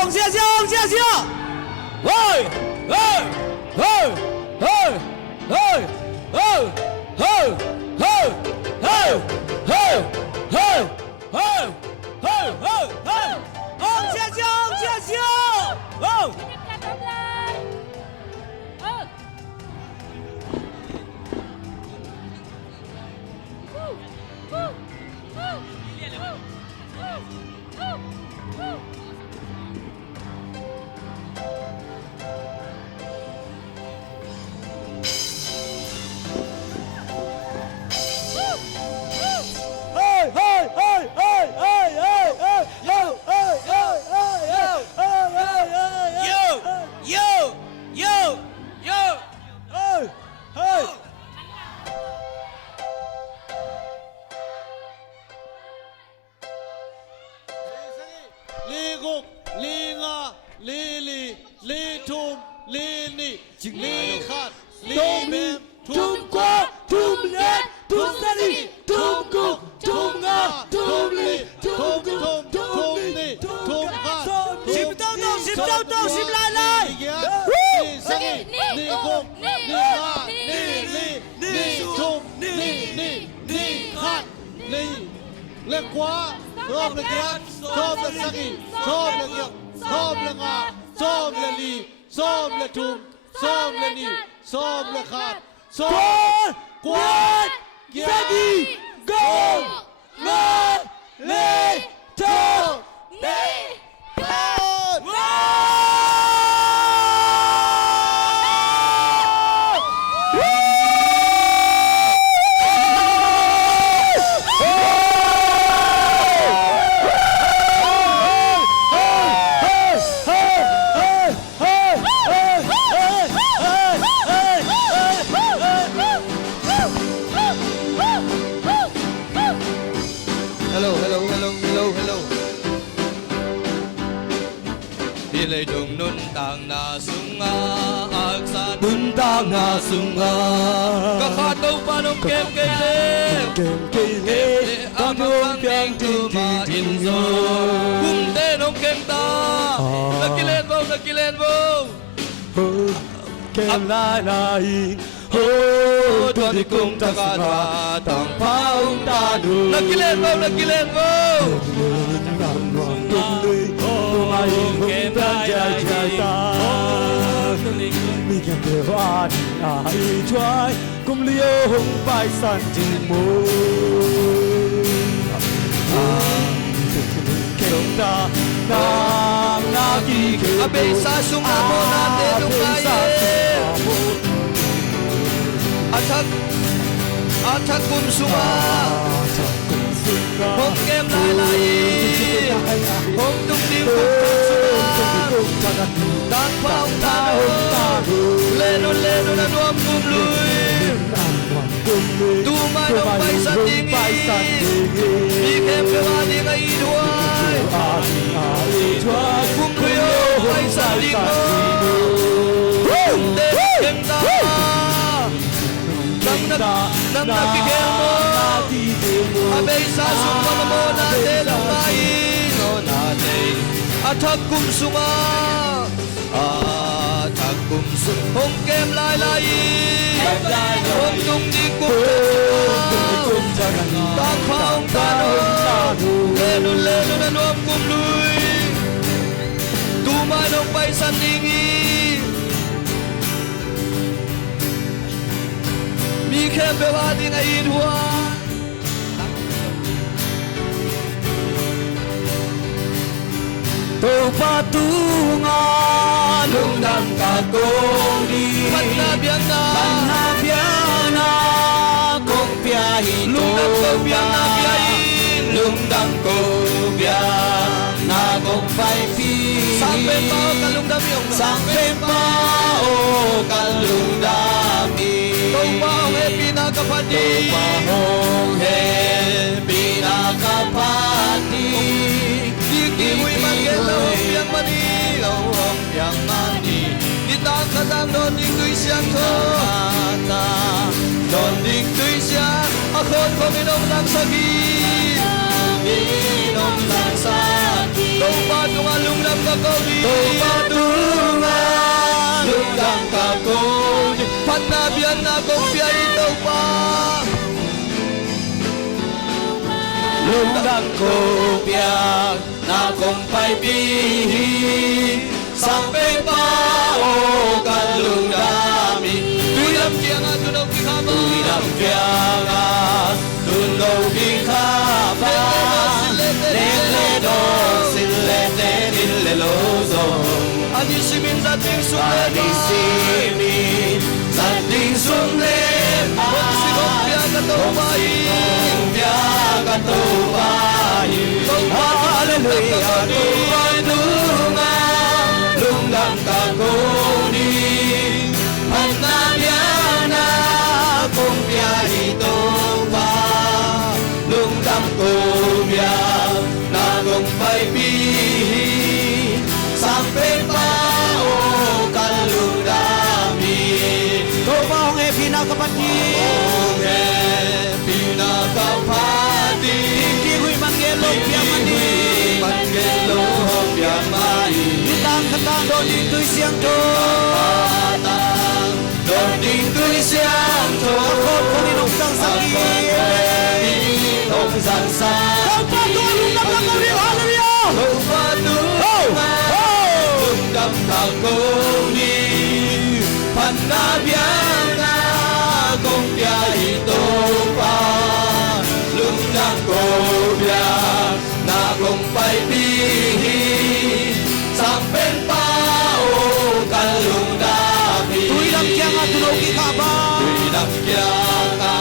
องเสียเฮ้ยเฮ้ยเฮ้ยเฮ้ยเฮ้ยเฮ้ยเฮ้ยเฮ้ยเฮ้ยเฮ้ยเฮ้ยเฮ้ยเฮ้ยเฮ้ยเฮ้ยองเสียโอ้ เ Đông Mim, Tum Qua, Tum Liet, Tum Sani, Tum Kuk, Tum Nga, Tum Li, Tum Kum, Tum Ni, Tum Khat. Sim tao, sim lại. Ni Sani, Ni Kum, Ni Nga, Ni Li, Ni Tum, Ni Khat, Ni Lek Qua, Tom Lek Yat, Tom Lek Sani, Tom Lek Yok, Tom Lek Nga, Tom Lek Li, Tom Lek Tum, Tom Lek Ni, Tom Lek Khat. Son, Quat, Sagi, Go, Nga, Lê, Châu, Ni, Khat. Lệ đồng nôn tàng na sunga aksa Nôn tàng na sunga Các khát đâu pa nông kem cây lê Các nông kem tu ma in rồi Cung tê nông kem ta Naki lên vô Kem lai lai Tuan di kum ta sunga Tang paung ta nu Naki lên vô Kem lai lai Mi kem te van ai chuai Kum liêu hung pai san tin mo Kem ta na ki ke Abe sa sunga mo na te nung kaya Atak kum sunga Hong kem lai Hong tung tim kum sunga Tang paung ta Lenun na nuam kum lui Tu mai nông bay san tingi Mi kem ke wadi ngai duai Kum kuyo bay san tingi Kum te kem ta Nang nakikem mo Abe sa summa mo na te lang mai No na te Atak kum sunga Atak kum sunga Hong kem lai lai Hong tung di kum Tang paung tano Lenun na nuam kum lui Tu mai nong bay san tingi Mi kem pe wadi ngai duai Tô pa tu nga lung dam ka ko di Panha biana kong pia hi to Lung dam ko pia na kong pai pi Sang pe pa o kalung dam i Tong pa ong he pinakapati Tong pa ong he pinakapati Iwi man kela hong mani hong piang mani Ditang katang don ding tui siang tho Don ding tui siang Akot kong inom lang sagi Inom lang sagi Tong pa tunga lunglam ka kauli Tong pa tunga lunglam ka kauli Panabian na kong piyay tong pa Lunglam ko piang na kong pai pi Sampai pa o kalung dami Tuyam kiang at tunaw kikama Tuyam kiang at tunaw kikama Lele do silete nille lozo Anisimin sa ting sumlema Anisimin sa ting sumlema Magsigong piang katumayin Piang katumayin Hallelujah Tumadunga Lungdam kakoni Panabiana Kung piahito pa Lungdam kumya Na kung paipihi Sampai pa o kaludami pinakapati pinakapati Kiwi mangelo piamani mangelo piamani Ditang katang doding tu siang to doding tu siang to Akot kami nung sang sakit nung sang sakit Kau patu alung dam kau ni haleluya Kau patu alung dam kau ni Panabiana kong dia ito pa Lungdang ko biya na kong paibihi Sampen pa o kalungdami Tuilang kya nga tunaw ki kaba Tuilang kya nga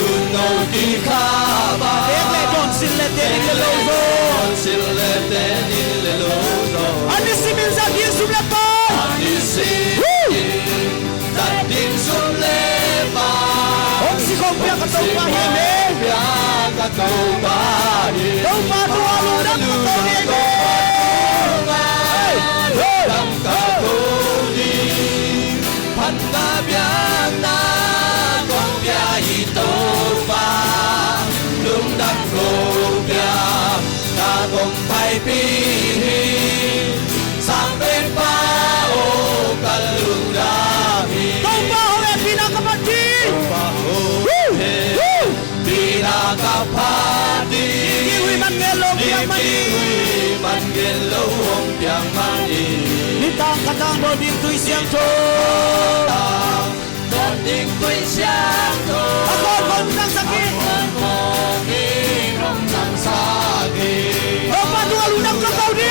tunaw ki kaba Eme don silete ni lelozo Don silete ni lelozo Ani simin sa Yesu lepa Ani simin Dading suleba Om si kompya katau pahime Kompya katau pahime Kau padu aludam katau nebe Aludam katau ni Pandabiana Kompya ito pa Lungdam kompya Na kompay pihi Sampai pa o kalungdami Pinakapati Pinakapati Kiwi mangelo piamani Kiwi mangelo piamani Nitang katang doding tui siang to Doding tui siang to Ako kong nang sakit Ako kong nang sakit Apa dua lunang kakau di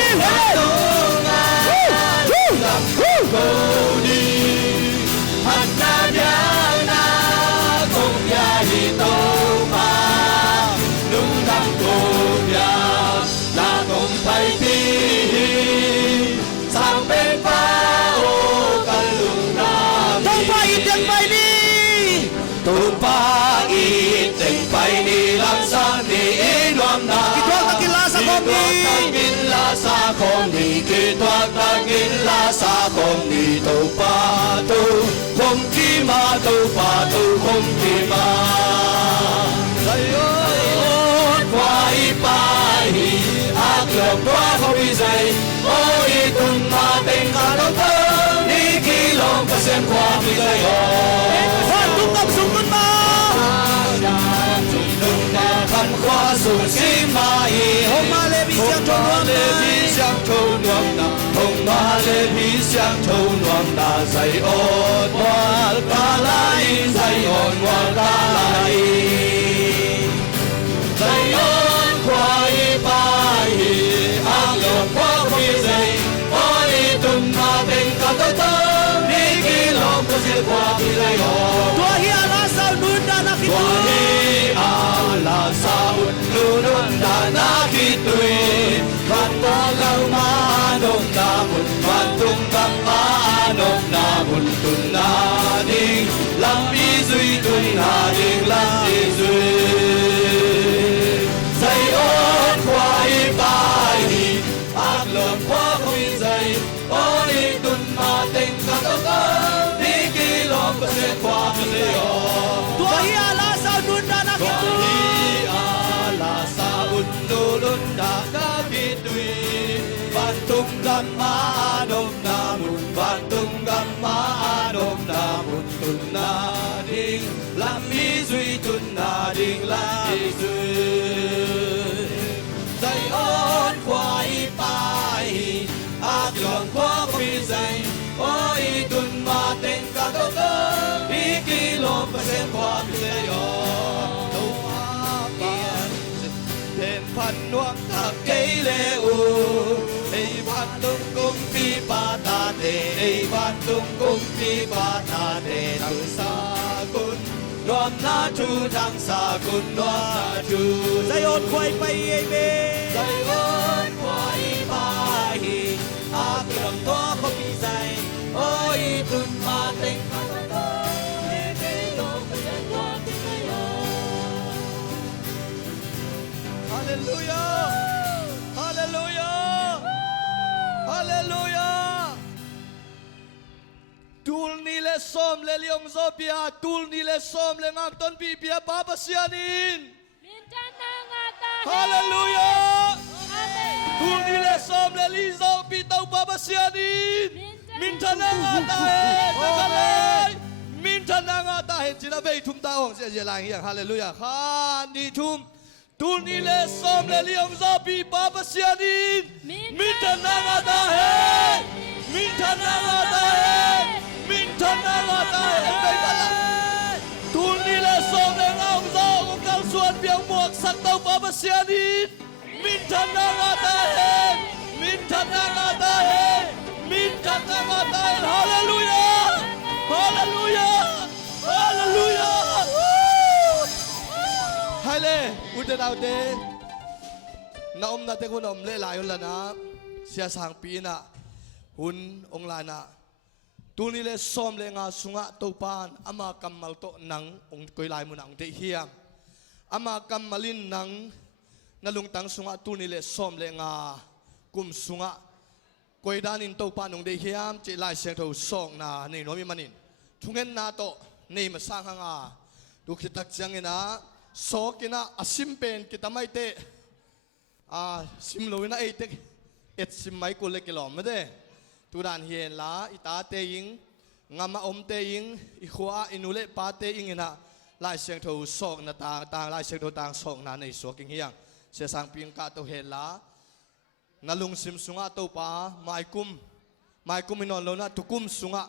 Lunang kakau di Hanabiana kong dia ito pa Lungdang ko dia na kong paibihi Sampai pa o kalungdami Tupait ang paini Tupait ang paini lang sa niinuam na Kitwag tagila sa komi Kitwag tagila sa komi Kitwag tagila sa komi Tupato Kong kima Tupato kong kima Sayon Kwai pahi Aklong kwa korizay O itong mateng kalotong Nikilong kasem kwa pizayo Wantung kapsungkun ma Wantung kapsungkun kwa sungsimai Hong malebi siyang chonuam na Hong malebi siyang chonuam na Say on wal kalain Say on wal kalain Say on kwai pahi Ang lộn kwa kwisay O itong mateng katotong Nikilong kasem kwa pizayo Tuahi ala sa nunda nakituloy Tuahi ala sa nunda nakituloy Bantagang manong namun Bantunggang manong namun Tunading lambisoy Tunading lambisoy Sayon kwai pahi Aglong kwa kwisay O itun mateng katotong Nikilong kasem kwa pizayo Tuahi ala sa nunda nakituloy Tuahi ala sa nunda nakituloy Bantunggang maanong namun Bantunggang maanong namun Tunading lamisoy Tunading lamisoy Sayon kwai pahi Aglong kwa kwisay O itun mateng katotong Ikilong kasem kwa pizayo Tên phần nuông thạc cây lê u Ê văn tung cung phi ba ta tê Ê văn tung cung phi ba ta tê Thằng xa cun Đoan na chu thằng xa cun đoan na chu Dây ôn quay bay ê bê Dây ôn quay bay Ác lòng toa không bị dày Ôi tùn ma tình khá tông tông Ê kê lô cơ chân qua tình ngay Hallelujah! Hallelujah! Hallelujah! Dul nile som le liong zo pia tul ni le som le ngak ton pi pia pa pasianin hallelujah tul ni le som le li zo pi tau pa pasianin min thanang ata he min thanang ata he china bei thum ta ong se je lang hiang hallelujah kha ni thum tul ni le som le liong zo pi pa pasianin min thanang ata he min thanang ata he min thanang ata he bei bala tul ni le som le ngau zo ko kal suan biang muak sak tau pa pasianin min thanang ata he min thanang ata he min thanang ata he hallelujah hallelujah hallelujah haile uten autte na om na te kun om le lai la na sia sang pi na hun ong la na tu ni le som le nga sunga to pan ama kamal to nang ong koi lai mu nang te hiam ama kamalin nang nalung tang sunga tu ni le som le nga kum sunga koi danin to pan ong de hiam che lai siang tho song na nei no mi manin thungen na to nei ma sang hanga tu khitak chang ina so kina asim pen kitamai te sim loina e te et sim mai ko le kilom de turan hian la ita te ing ngama om te ing i khwa inule pa te ing ina lai siang tho sok na ta lai siang tho tang sok na nei so king hiang se sang ping ka to he la nalung sim sunga to pa mai kum inon lo na tukum sunga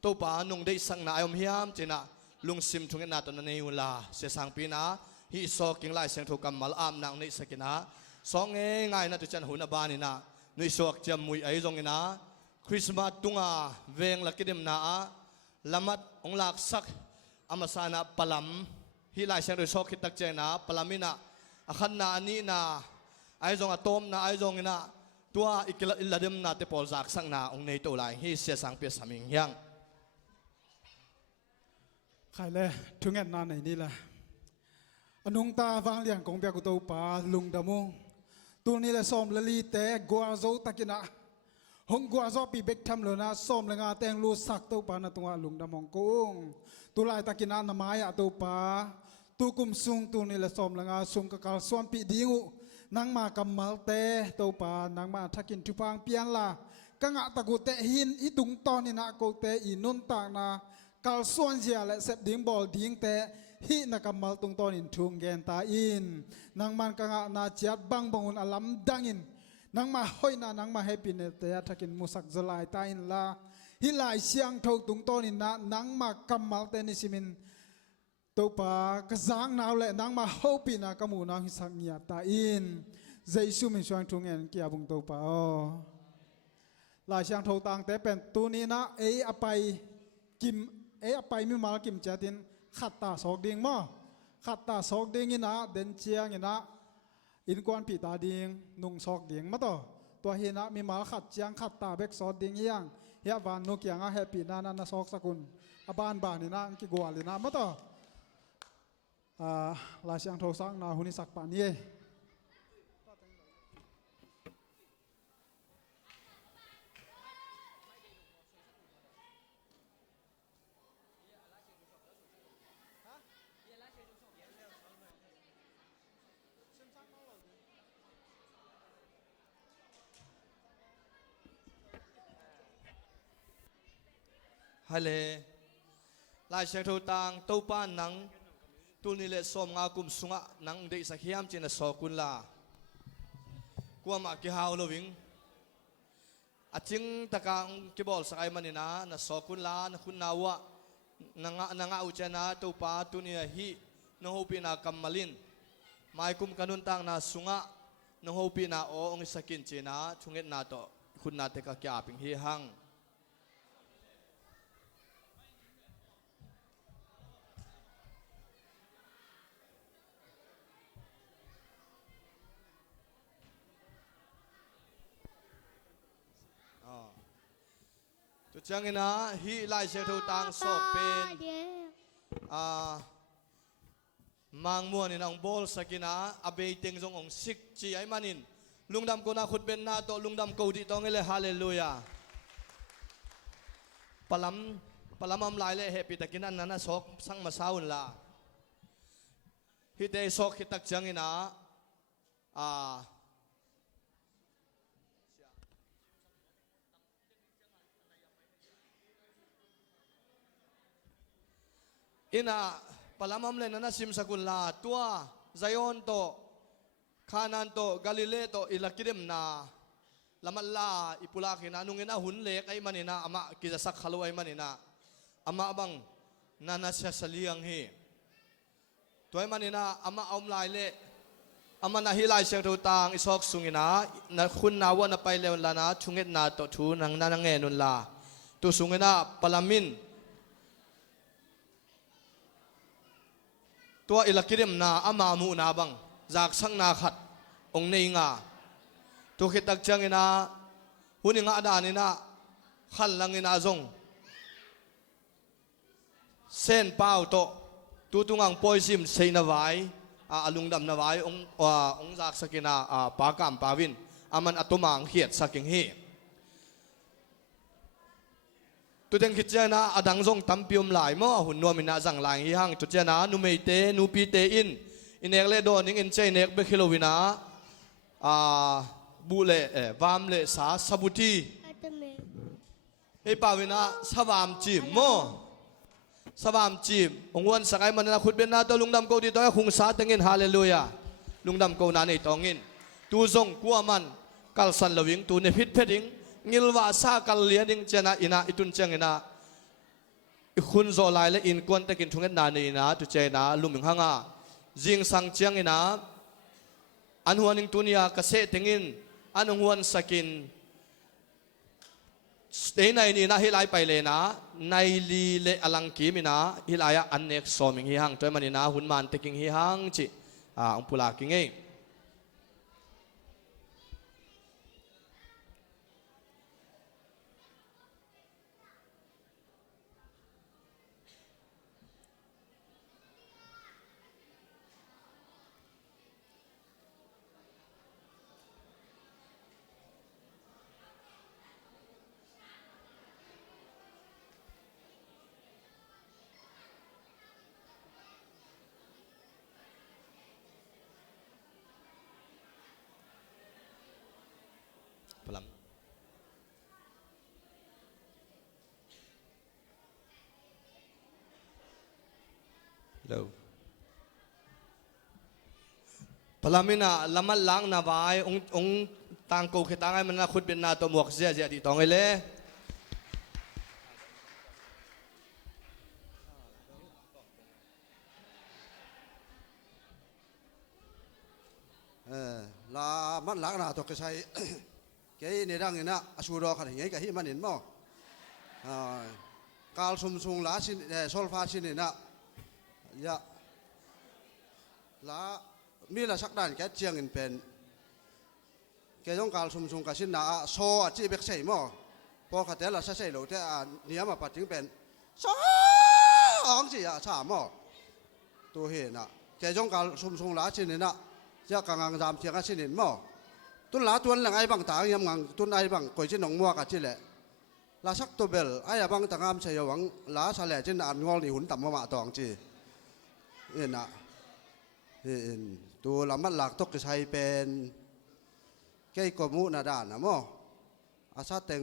to pa nung dei sang na ayom hiam chena lung sim thung na to na nei ula se sang pi na hi so king lai siang tho kamal am nang nei sakina song e ngai na tu chan hun ba ni na nui sok cham mui ai jong ina Christmas tunga veng lakidim na lamat ong lak sak amasana palam hi lai siang tho sok khitak chena palamina akhan na ani na ai jong atom na ai jong ina tua ikila iladem na te pol zak sang na ong nei to lai hi se sang pe saming hyang khai le thungen na nei ni la anung ta wang liang kong bia ku to pa lung damu tu ni le som le li te gwa zo takina hong gwa zo pi bek tham lo na som le nga teng lu sak to pa na tunga lung damong kong tu lai takina na maya to pa tu kum sung tu ni le som le nga sung ka kal suam pi dingu nang ma kamal te to pa nang ma thakin tupang pian la kanga tagu te hin i tung ton ni na ko te i nun ta na kal suan zia le sep ding bol ding te hi na kamal tung ton in thung gen ta in nang man kanga na chiat bang bangun alam dangin nang ma hoi na nang ma happy ne te thakin musak zalai ta in la hi lai siang thau tung ton in na nang ma kamal te ni simin to pa kazang naw le nang ma hopi na kamu na hi sang nya ta in jaisu min swang thung en kia bung to pa o la siang thau tang te pen tu ni na e apai kim e apai mi mal kim chatin khatta sok ding mo khatta sok ding ina den chiang ina in kwan pi ta ding nung sok ding ma to tua hi na mi mal khat chiang khatta bek so ding yang ya van no kyang a happy na na sok sakun aban ba ni na ki gwal na ma to la siang thau sang na huni sak pa ni haile lai siang tho tang to pa nang tu ni le som nga kum sunga nang de sakhiam chena so kun la kuama ki haw loving aching takang ki bol sakai manina na so kun la na kun nawa nanga u chena to pa tu ni hi no hopi na kamalin mai kum kanun tang na sunga no hopi na o ong sakin chena thunget na to kun na te ka kya ping hi hang tu chang ina hi lai siang tho tang sok pen mang muan in ang bol sakina abe teng jong ong sik chi ai manin lungdam ko na khut ben na to lungdam ko di tong ele hallelujah palam ปลามำลายเล่เฮปิตะกินันนั้นนะซอกสังมาสาวน์ละฮิตเอซอกฮิตักจังอินะอินะปลามำเล่นั้นนะซิมสกุลลาตัวไซออนโตคานันโตกาลิเลโตอิลักกิริมนาละมัลลาอิปุลาขินานุงอินะหุนเล็กไอมันอินะอามากิจสักขลุไอมันอินะอามาบังนานาเสียสลียงเฮตัวไอมันอินะอามาเอามลายเล่อามานาฮิลายเสียงตูตางอิสอกสุงอินะนะคุณนาวันไปเลวลานะชุงเอ็ดนาโตทูนังนาเงนุนลาตุสุงอินะปลามินตัวอิลักกิริมนาอามามูนาบังจากสังนาขัดองเนงาตัวคิดตักจังอินะหุ่นงาดานินะขันลังอินะจงเส้นเป้าโตตัวตุงังปอยซิมเซนาวายอาลุงดำนาวายองจากสกินาปากามปาวินอามันอัตมังเขียดสักิงเฮตัวเด็กคิดเจนะอดังจงตั้มพิมหลายมั่วหุ่นนวมินาจังหลายฮิฮังจุดเจนะนูเมเตนูปีเตอินเอกเลโดนิงอินเจเนกเบคิโลวินาบูเลวามเลสาสบุตีเอปาวินาสวามจิมโมสวามจิมองวันสกายมันนะขุดเบนนาตัวลุงดำโกดีตัวคุงสาตังอินฮาเลลูยาลุงดำโกนาในตองอินตูจงกัวมันกัลสันลวิงตูเนพิดเพดิงงิลวาซากัลเลียนิงเจนะอินาอิตุนเจงอินาคุณโซไลและอินกวนตะกินทุงเอ็นนาในอินาตุเจนะลุมิงฮังอาจิงสังเจียงอินะอันหัวนิงตุนียากเษตติงินอันหัวสกินสเตนในนี้นะฮิไลไปเลยนะในลีเลอลังกีมินะฮิไลอันเนกโซมิงฮิฮังตัวมันนี่นะหุ่นมันตะกิงฮิฮังจิองปุลากิงเองพลามินะละมัดล้างนาบายองต่างกูเขตางไอมันนะขุดเป็นนาตัวหมวกเสียดีตองไอเล่ลามัดล้างนาตัวกระชัยเกยในดังนี่นะอสูรอขันอย่างงี้กับที่มันเห็นมั้งกาลซุมซุงลาชินโซลฟาชินนี่นะยะลามีละสักด้านแกเจียงอินเป็นแกต้องการซุมกับชินนาโซจีเบกใช่มั้งพอขัดแต่ละใช่หรือแต่เนี้ยมาปัดถึงเป็นสองจีอะสามมั้งตัวเห็นนะแกต้องการซุมลาชินนี่นะจะกางจามเทียงกันชินนี่มั้งตุนลาตุนหลังไอ้บางต่างยังงังตุนไอ้บางก๋วยชินหนองมัวกับชินแหละลาสักตัวเบลไอ้บางต่างามใช่หวังลาสาแหล่ชินอ่านงอนี่หุ่นต่ำมาตองจีเห็นนะเห็นตัวลำมันหลักตกใช้เป็นแก่กมุนาดานนะมั้งอาซาแต่ง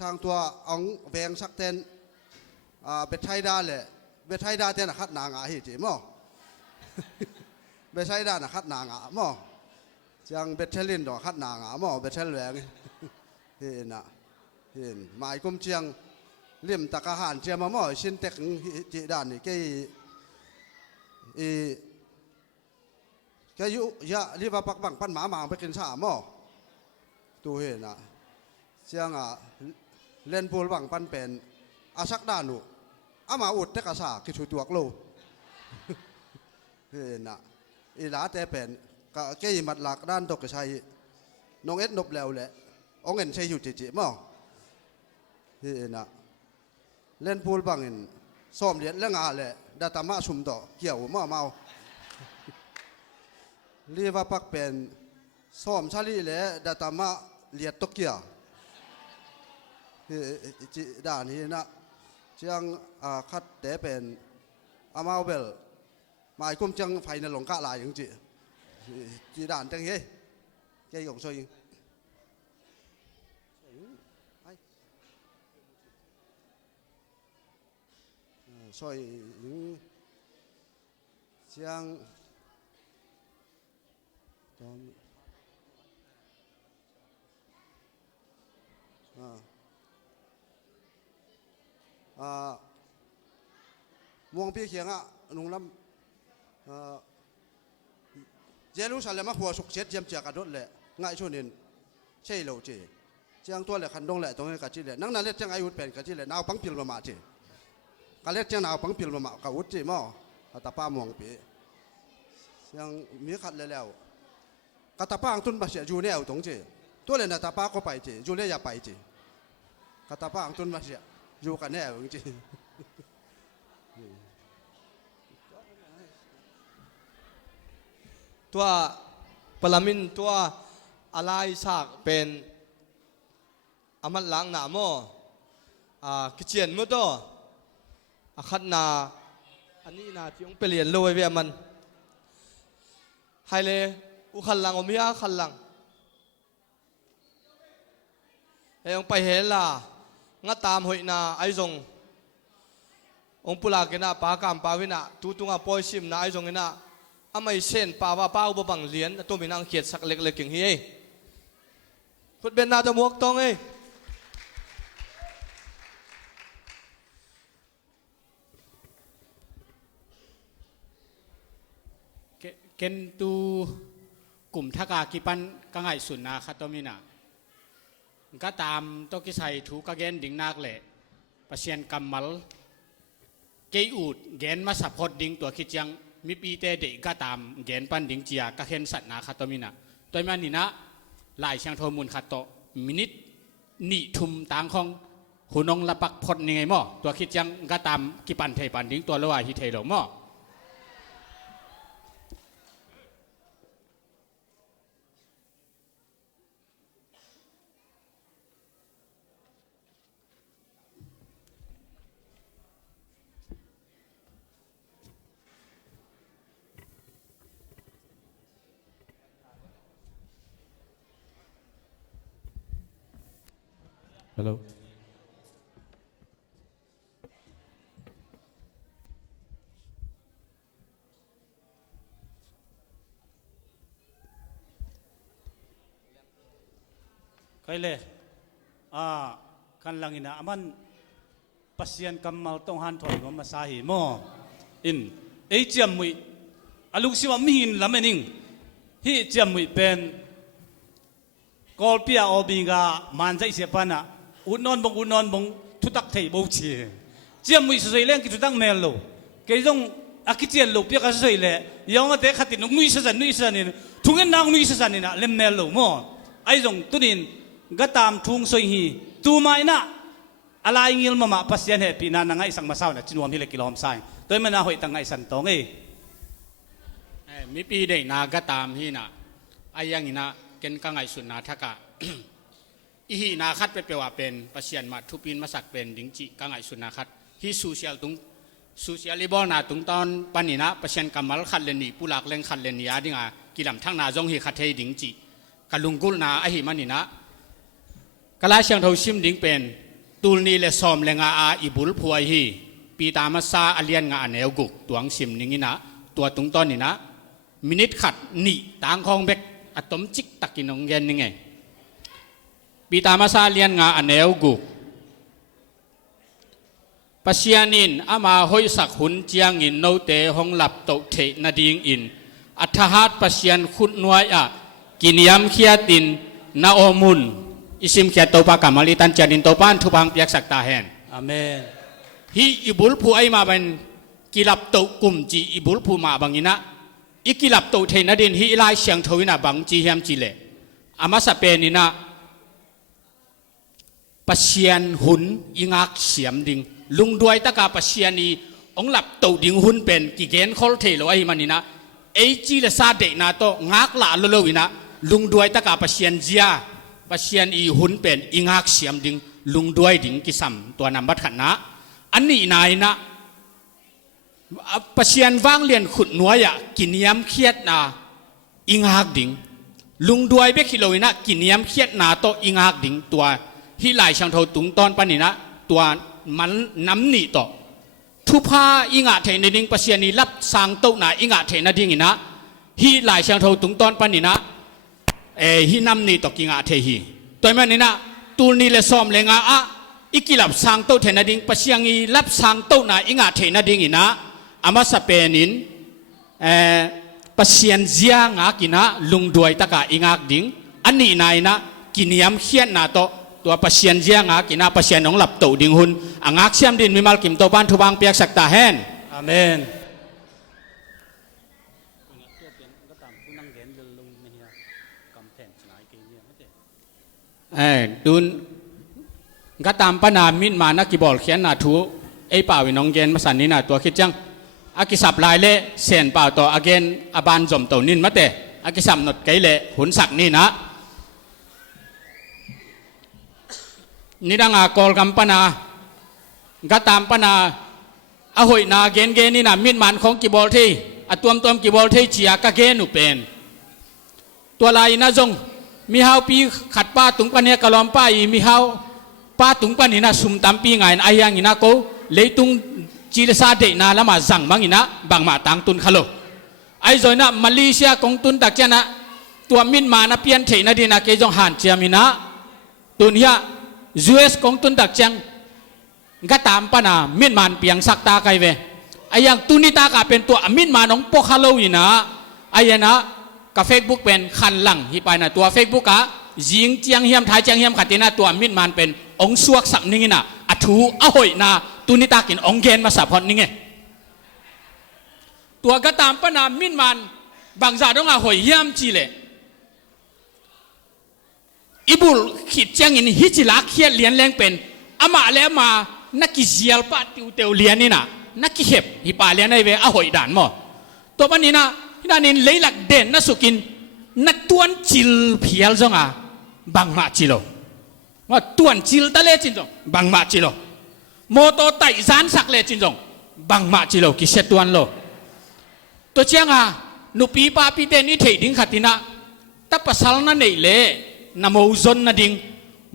สร้างตัวองแวงสักเต้นเบ็ดไทยดาเลยเบ็ดไทยดาเต้นขัดนางหิจิมั้งเบ็ดไทยดานะขัดนางมั้งจังเบ็ดเชลินดอกขัดนางมั้งเบ็ดเชลแหวงเห็นนะเห็นหมายกุมเชียงเลี่ยมตะกะหานเชียมามั้งชินเต็กจิดานนี่แกยุยะรีบปักบังปั้นหมาหมาไปกินสามหม้อตัวเห็นนะเชียงเล่นพูลบังปั้นเป็นอาชักด้านุอามาอุดเตกษาคิดชุดตัวกลูเห็นนะอีหลาแต่เป็นก็เกี่ยมัดหลักด้านตกใช้น้องเอ็ดนบแล้วแหละองเงินใช้อยู่จิหม้อเห็นนะเล่นพูลบังเห็นซ้อมเลี้ยงเรื่องอะไรดาตามาชุมต่อเกี่ยวหม้อเมาเรียกว่าปักเป็นซ้อมชาลีและดาตามาเลียดตกเกียจีด่านนี้นะ เจียงคัดแต่เป็นอามาเบลหมายกุมจังไฟในหลงกะลายอย่างจีด่านจังเฮ้ยใจหยงซอยซอยเจียงมวงพี่เขียงนุ่งลำเจรูซาเล็มหัวสุกเช็ดเจียมเจียกันรถแหละง่ายช่วงนี้ใช่เราเจเจียงตัวแหละคันดงแหละตรงนี้กันจีแหละนั่งนั่นเล็ดเจียงอายุเป็นกันจีแหละนาวปังพิลมาเจกันเล็ดเจียงนาวปังพิลมากับวุฒิเจมั่วตาป้ามวงปียังมีขัดเลยแล้วกตาป้าตุนมาเสียอยู่เนี่ยตรงเจตัวเลยนะตาป้าก็ไปเจอยู่เนี่ยอย่าไปเจกตาป้าตุนมาเสียอยู่กันแน่จริงตัวปลามินตัวอะไรสากเป็นอามันล้างหนาโมกิเจียนมุดขัดนาอันนี้นาที่องเปลี่ยนโลยเวียมันไฮเลอุขันลังอมิยาขันลังเองไปเห็นล่ะงัดตามหอยนาไอจงองปุลากินาปากามปาวินาตูตุงาปอยซิมนาไอจงกินาอาไม่เส้นป่าว่าป้าอุบบังเลียนตัวมีนางเขียดสักเล็กๆอย่างนี้พุทธเบนนาจะมวกตองเกณฑ์ตูกลุ่มทักากิปันกังไงสุนนาคาตมินาก็ตามตัวกิไซถูกกเกณฑ์ดิ่งนักเละประเชียนกำมัลเกยอูดเกณฑ์มาสับพดดิ่งตัวคิดยังมีปีเตเด็กก็ตามเกณฑ์ปันดิ่งเจียก็เห็นสัตนาคาตมินาตัวมันนี่นะลายเชียงโทมุนคาโตมินิตนิทุมต่างของหุ่นองละปักพดยังไงมั่ตัวคิดยังก็ตามกิปันเทปันดิ่งตัวละวายฮิเทโลมั่ฮัลโหลใครเลยกันลังอินะมันปัสยันกำมัลต้องหันถอยก็มาสาหิโมอินไอเจียมมุยอลุกสิว่ามีหินลำเนิงฮีเจียมมุยเป็นกอลปียอบิงามันใจเสียปานะอุนนบงทุตักไทยบูชีเจียมมุยสวยเล่นกิจตั้งเมลโลเกยต้องอากิเจียนโลเปียกสวยเล่ยองมาเตะขัดตินนุยสันนี่ทุ่งเงินนางนุยสันนี่นะเล่มเมลโลโมไอจงตุนินก็ตามทุ่งสวยฮีตูไม่นะอะไรเงี้ยมาปัสยันเหตุปีนั้นนั่งไอสังมาเศร้านะจินวมที่เล็กกิโลมไซตัวมันน่าหอยตั้งไอสันตองมีปีเด็กนาก็ตามที่นะไอยังนี่นะเกณฑ์กังไงสุนนาทักะอีหีนาคัดไปว่าเป็นปัสยันมาทุปินมาสักเป็นดิงจิกังไงสุนนาคัดที่โซเชียลตุงโซเชียลลิบอนาตุงตอนปันนี่นะปัสยันกำมัลขัดเลนีผู้หลักเล่นขัดเลนียาดิงากิลำทั้งนาจงฮีคัดเทดิงจิกัลุงกุลนาไอหีมันนี่นะกลาเชียงทาวชิมดิงเป็นตูลนีเลซอมเลงอาอิบุลพวยฮีปีตามาซาอเลียนงาเนวกุกตัวงซิมนี่นะตัวตุงตอนนี่นะมินิทขัดนี่ต่างของเบกอะตอมจิกตักกินงเงินนี่ไงปีตามาซาเลียนงาเนวกุกปัสยานินอามาหอยสักหุนเจียงอินโนเตหงหลับโตเทนาดิงอินอัฐหัดปัสยันขุดนวยอะกินยำเขียตินนาโอมุนอิสิมเขียโตปากามาลิตันจานินโตปานทุพังเปียกสักตาแหนอาเมนฮีอิบุลผู้ไอมาเป็นกิลับโตกุมจีอิบุลผู้มาบังอินะอีกิลับโตเทนดินฮีไลเชียงทวินาบังจีเฮียมจีเลอามาสเปนินะปัสยันหุนอิงักเสียมดิงลุงด้วยตะกาปัสยันีองหลับโตดิงหุนเป็นกิเกนคอลเทโลไอมันนี่นะไอจีเลซาเดนาโตงักละโลโลวินะลุงด้วยตะกาปัสยันเจียปัสยันอีหุนเป็นอิงักเสียมดิงลุงด้วยดิงกิสัมตัวนำบัดขันนะ อันนี้นายนะประเชียนว่างเลียนขุดนัวยะกินย้ำเครียดนาอิงหักดิ่งลุงด้วยเบกิโลนะกินย้ำเครียดนาโตอิงหักดิ่งตัวที่หลายช่างเท่าตุงตอนปานี่นะตัวมันน้ำหนีต่อทุพาอิงอาเทนดิ่งประเชียนนี้รับสางโตนาอิงอาเทนดิ่งนะที่หลายช่างเท่าตุงตอนปานี่นะฮีน้ำหนีต่อกิงอาเทฮีตัวมันนี่นะตูนี่เลยซ้อมเลยงาอีกิลับสางโตเทนดิ่งประเชียงอีรับสางโตนาอิงอาเทนดิ่งนะอามาสเปนินปัสยันเจียงอากินะลุงด้วยตะกาอิงากดิ่งอันนี้นายนะกินยำเขียนนาโตตัวปัสยันเจียงอากินะปัสยันน้องหลับโตดิ่งหุนอังอักเสียมดินมิมัลกิมโตบ้านทุบางเปียกสักตาแฮนอาเมนดุนก็ตามปนามินมานักกีบอลเขียนนาทูไอป่าวิน้องเกนมาสันนี่นาตัวคิดจังอากิสับลายเล่เสียนเปล่าต่ออาเกนอาบานจมตัวนินมาเตอากิสับหนดไกเล่หุนสักนี่นะนี่ดังอากอลกัมปนาก็ตามปนาอาหอยนาเกนนี่นะมินมันของกีบอลที่อตัวกีบอลที่เชียกะเกนุเป็นตัวลายนะจงมีเฮาปีขัดป้าตุงปนเนี่ยกะลอมป้าอีมีเฮาป้าตุงปนี่นะสุมตามปีไงอายังอินะโกเลยตุงจีเลซาเดนาละมาจังมังอินะบางมาตังตุนขลุไอโซนะมาเลเซียกงตุนตักเจนะตัวมินมานะเปียนเทนะดีนะเกจงหันเจียมินะตุนเฮียยูเอสกงตุนตักจังก็ตามปนามินมันเปียงสักตาไกเวไอยังตุนิตากาเป็นตัวมินมาน้องปกขลุอินะไอยนะกับเฟซบุ๊กเป็นคันหลังฮิไปนะตัวเฟซบุ๊กอะยิงเจียงเฮียมไทยเจียงเฮียมขัดเจนะตัวมินมันเป็นองสวกสักนิงนะอัทูอหอยนาตุนิตากินองเกนมาสับพอดนี่ไงตัวก็ตามปนามินมันบางจ่าต้องอาหอยเยี่ยมจีเลยอิบุลขีดเจียงอินฮิจิลักเขียนเลียนแรงเป็นอามาแล้วมานักกิเซียลปะติวเตวเลียนนี่นะนักกิเห็บฮิปาเลียนในเวอาหอยด่านหมอตัวปันนี้นะที่นั่นนี่เลยหลักเด่นนักสุกินนักตวนจิลเพียลจงอ่ะบางมาจิโลว่าตวนจิลตะเลจินจงบางมาจิโลโมโตไตซานสักเลจินจงบางมาจิโลกิเชตวนโลตัวเชียงอ่ะนุปีปาปีเตนี่เทดิ้งขัดตินะแต่ภาษานั่นเองเลยนโมซนนั่นดิ้ง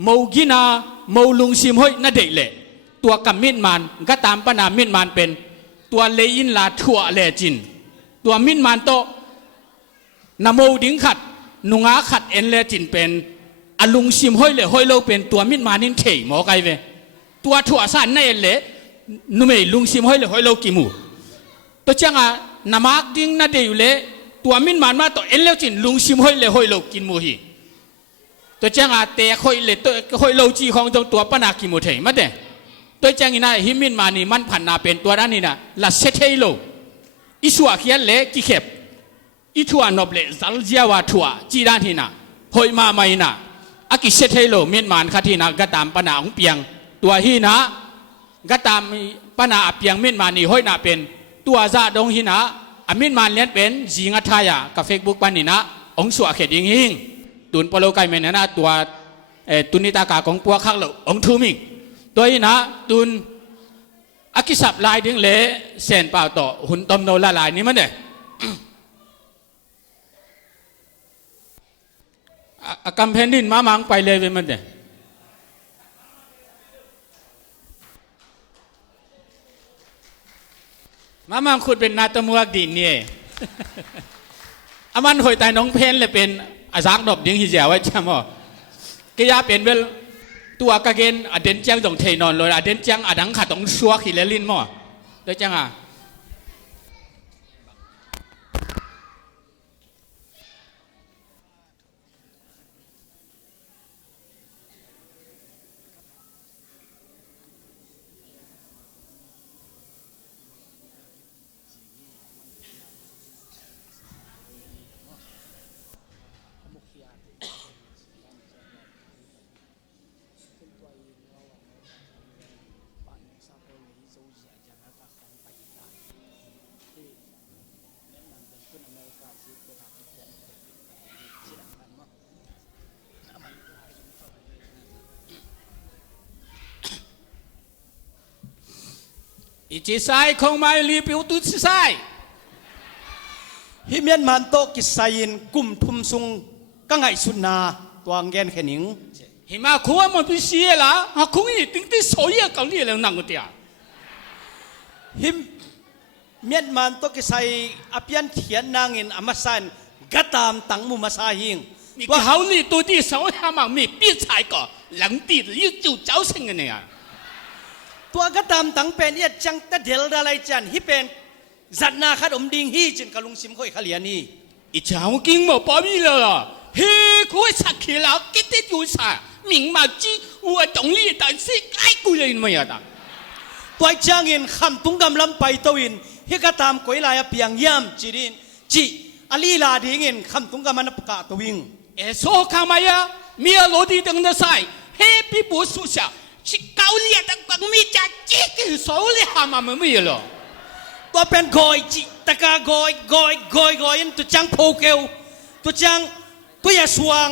โมกินาโมลุงซิมห้อยนั่นเองเลยตัวกับมินมันก็ตามปนามินมันเป็นตัวเลยินลาทั่วเลจินตัวมินมันโตนโมดิ้งขัดนุงาขัดเอ็นเลจินเป็นอลุงซิมห้อยเลยห้อยโลเป็นตัวมินมานินเทหมอไกเวตัวถั่วสานนั่นเองเลยนุ่มเอลุงซิมห้อยเลยห้อยโลกิมูตัวจังอ่ะนามากดิ้งนั่นเดียวเลยตัวมินมันมาตัวเอ็นเลจินลุงซิมห้อยเลยห้อยโลกินมูฮีตัวจังอ่ะเตะห้อยเลยตัวห้อยโลจีของจงตัวปนากิมูเทมาเดตัวจังอินะฮิมินมานี่มันผ่านนาเป็นตัวนั้นนี่นะละเซเทโลอิสัวเขียนเลยกิเข็บอิทัวนบเลซัลเจียวาทัวจีด้านที่น่ะห้อยมาไม่น่ะอากิเซเทโลมินมันขัดที่น่ะก็ตามปนาของเปียงตัวฮีนะก็ตามปนาเปียงมินมานี่ห้อยน่ะเป็นตัวซาดงฮีนะอามินมันเลี้ยนเป็นจีงัทายากับเฟซบุ๊กปันนี่นะองสัวเขดิงหิงตุนปโลไกเมนนะตัวตุนิตากาของปัวข้างเหล่าองทูมิงตัวฮีนะตุนอากิสับลายดึงเละเซนเปล่าต่อหุ่นต้มโนละลายนี่มันเนี่ยกำแพงดินมามังไปเลยเป็นมันเนี่ยมามังขุดเป็นนาตมัวดินเนี่ยอามันหอยตายน้องเพนเลยเป็นอาซักดอกดิ้งหิเจียวไว้ใช่ไหมก็ยาเป็นเวลตัวกระเกนอเดนเจียงตรงเทนอนเลยอเดนเจียงอดังขัดตรงชัวขีเลลินมั้งได้จังอ่ะ อีจีไซคงไม่รีบิวตุจีไซฮิเมียนมันโตกิไซน์กุมทุมซุงก็ไงสุนาตัวเงินแค่หนิงหิมาคัวมันพิเศษละฮะคงอีติ้งที่สอยเกาหลีแล้วนั่งกันเดียฮิเมียนมันโตกิไซอภิยันเทียนนางอินอามาสันกัตามตังมุมาซาหิงว่าเขาลีตัวที่สอยหามามีปีชายก็หลังตีลิ้วจู่เจ้าสิงกันเนี่ยตัวกัตามตังเป็นเอียจังตะเดลอะไรจันฮิเป็นจัดนาขัดอมดิงฮีจินกะลุงซิมค่อยขเลียนี่อีเจ้ากิงหมดปอมีเลยล่ะเฮ้คุยสักขีแล้วกิดอยู่ซะ明毛子我懂你但是ไอ้กูเลยไม่อะตัวจางอินคำตุงกำลำไปตัวอินฮิกตามกุยลายเปียงยามจีดินจีอลีลาดิ่งอินคำตุงกำมันปกาตัวอิงโซ่ข้ามายะมีอารมณ์ดีตั้งแต่ใส่เฮ้พี่บุษสุชาชิเกาหลีตั้งแต่มีจัดจีกิโซ่เลยหามาไม่หรอตัวเป็นกอยจีตะกากอยอินตัวจังโพเกลตัวจังตัวยาสวง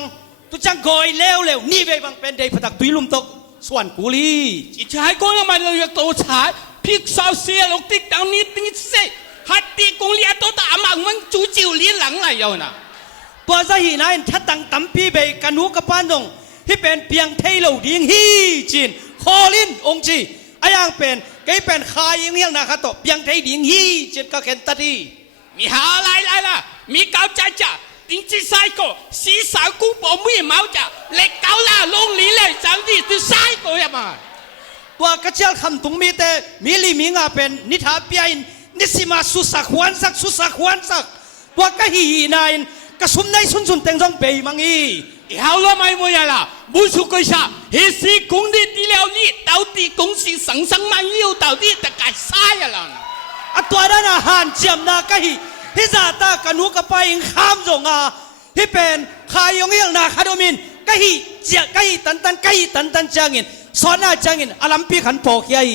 ตุจังกอยเร็วนี่เวบังเป็นเดย์ผตักตุยลุมตกส่วนกุลีอีชายก็ยังมาเลยตัวชายพิกซาวเซียลูกติ๊กตังนี้ติ๊กเซ่ฮัตตีกุลีตัวตามังมันจูจิวลีหลังไรอยู่นะตัวจะหินายทัดตังตั้มปีเบกันหูกับปานงที่เป็นเพียงเทโลดิ้งฮีจินคอลินองจีอายังเป็นไกเป็นขายยังเฮียงนะครับตัวเพียงเทดิ้งฮีจินก็เข็นตัดที่มีหาอะไรล่ะมีเกาจ่า顶级赛果，洗手古堡咩毛着，你搞啦，弄你嚟整啲啲赛果呀嘛。ตัวกระเจ้าคำตุงมีแต่มีลิมิงอาเป็นนิทาเปียนนิสิมาสุสักวันสักตัวกะฮีนายกระสุนในสุนเต็งจงเปย์มังอี好了咪冇呀啦，冇出句啥，迄時講啲啲了你，到底講是生生萬要到底得解晒呀啦。ตัวนั้นอาหารเจียมนากะฮีฮิซาตากันหูกับไปอิงข้ามจงอาฮิเป็นขายยงเฮียงนาคาโดมินกะฮีเจียกะฮีตันจางอินสอนอาจางอินอลัมปีขันโปกยัย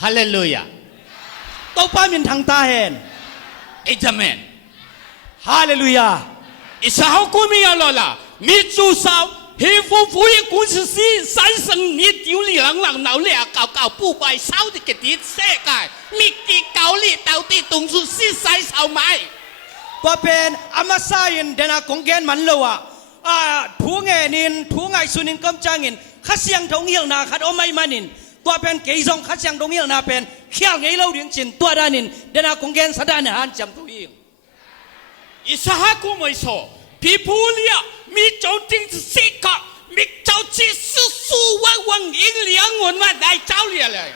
ฮาเลลูยาตัวป้ามินทางตาเห็นเอเมนฮาเลลูยาอิสรากุมีอะไรล่ะมีจูสาวเฮฟูฟูยกุศลี三生你丢你人闹了搞不白烧的个啲世界มีกี่เกาหลี到底ตรงสุดสิใส่สาวไหมตัวเป็นอามาซาอินเดนากงเกนมันเลวะผู้เงินินผู้ไงสุนินกำจางอินข้าเสียงทงเฮียงนาขัดอไม่มานินตัวเป็นเกยซงข้าเสียงทงเฮียงนาเป็นเขี้ยวเงยเล่าเรียงจินตัวด้านินเดนากงเกนสดานหันจำตัวเองอิสระกูไม่โซ่พี่ผู้เลี้ยมีโจทย์จริงสิกะมีเจ้าจีสู้วังอิงเลี้ยงวนมาได้เจ้าเลี้ยเลย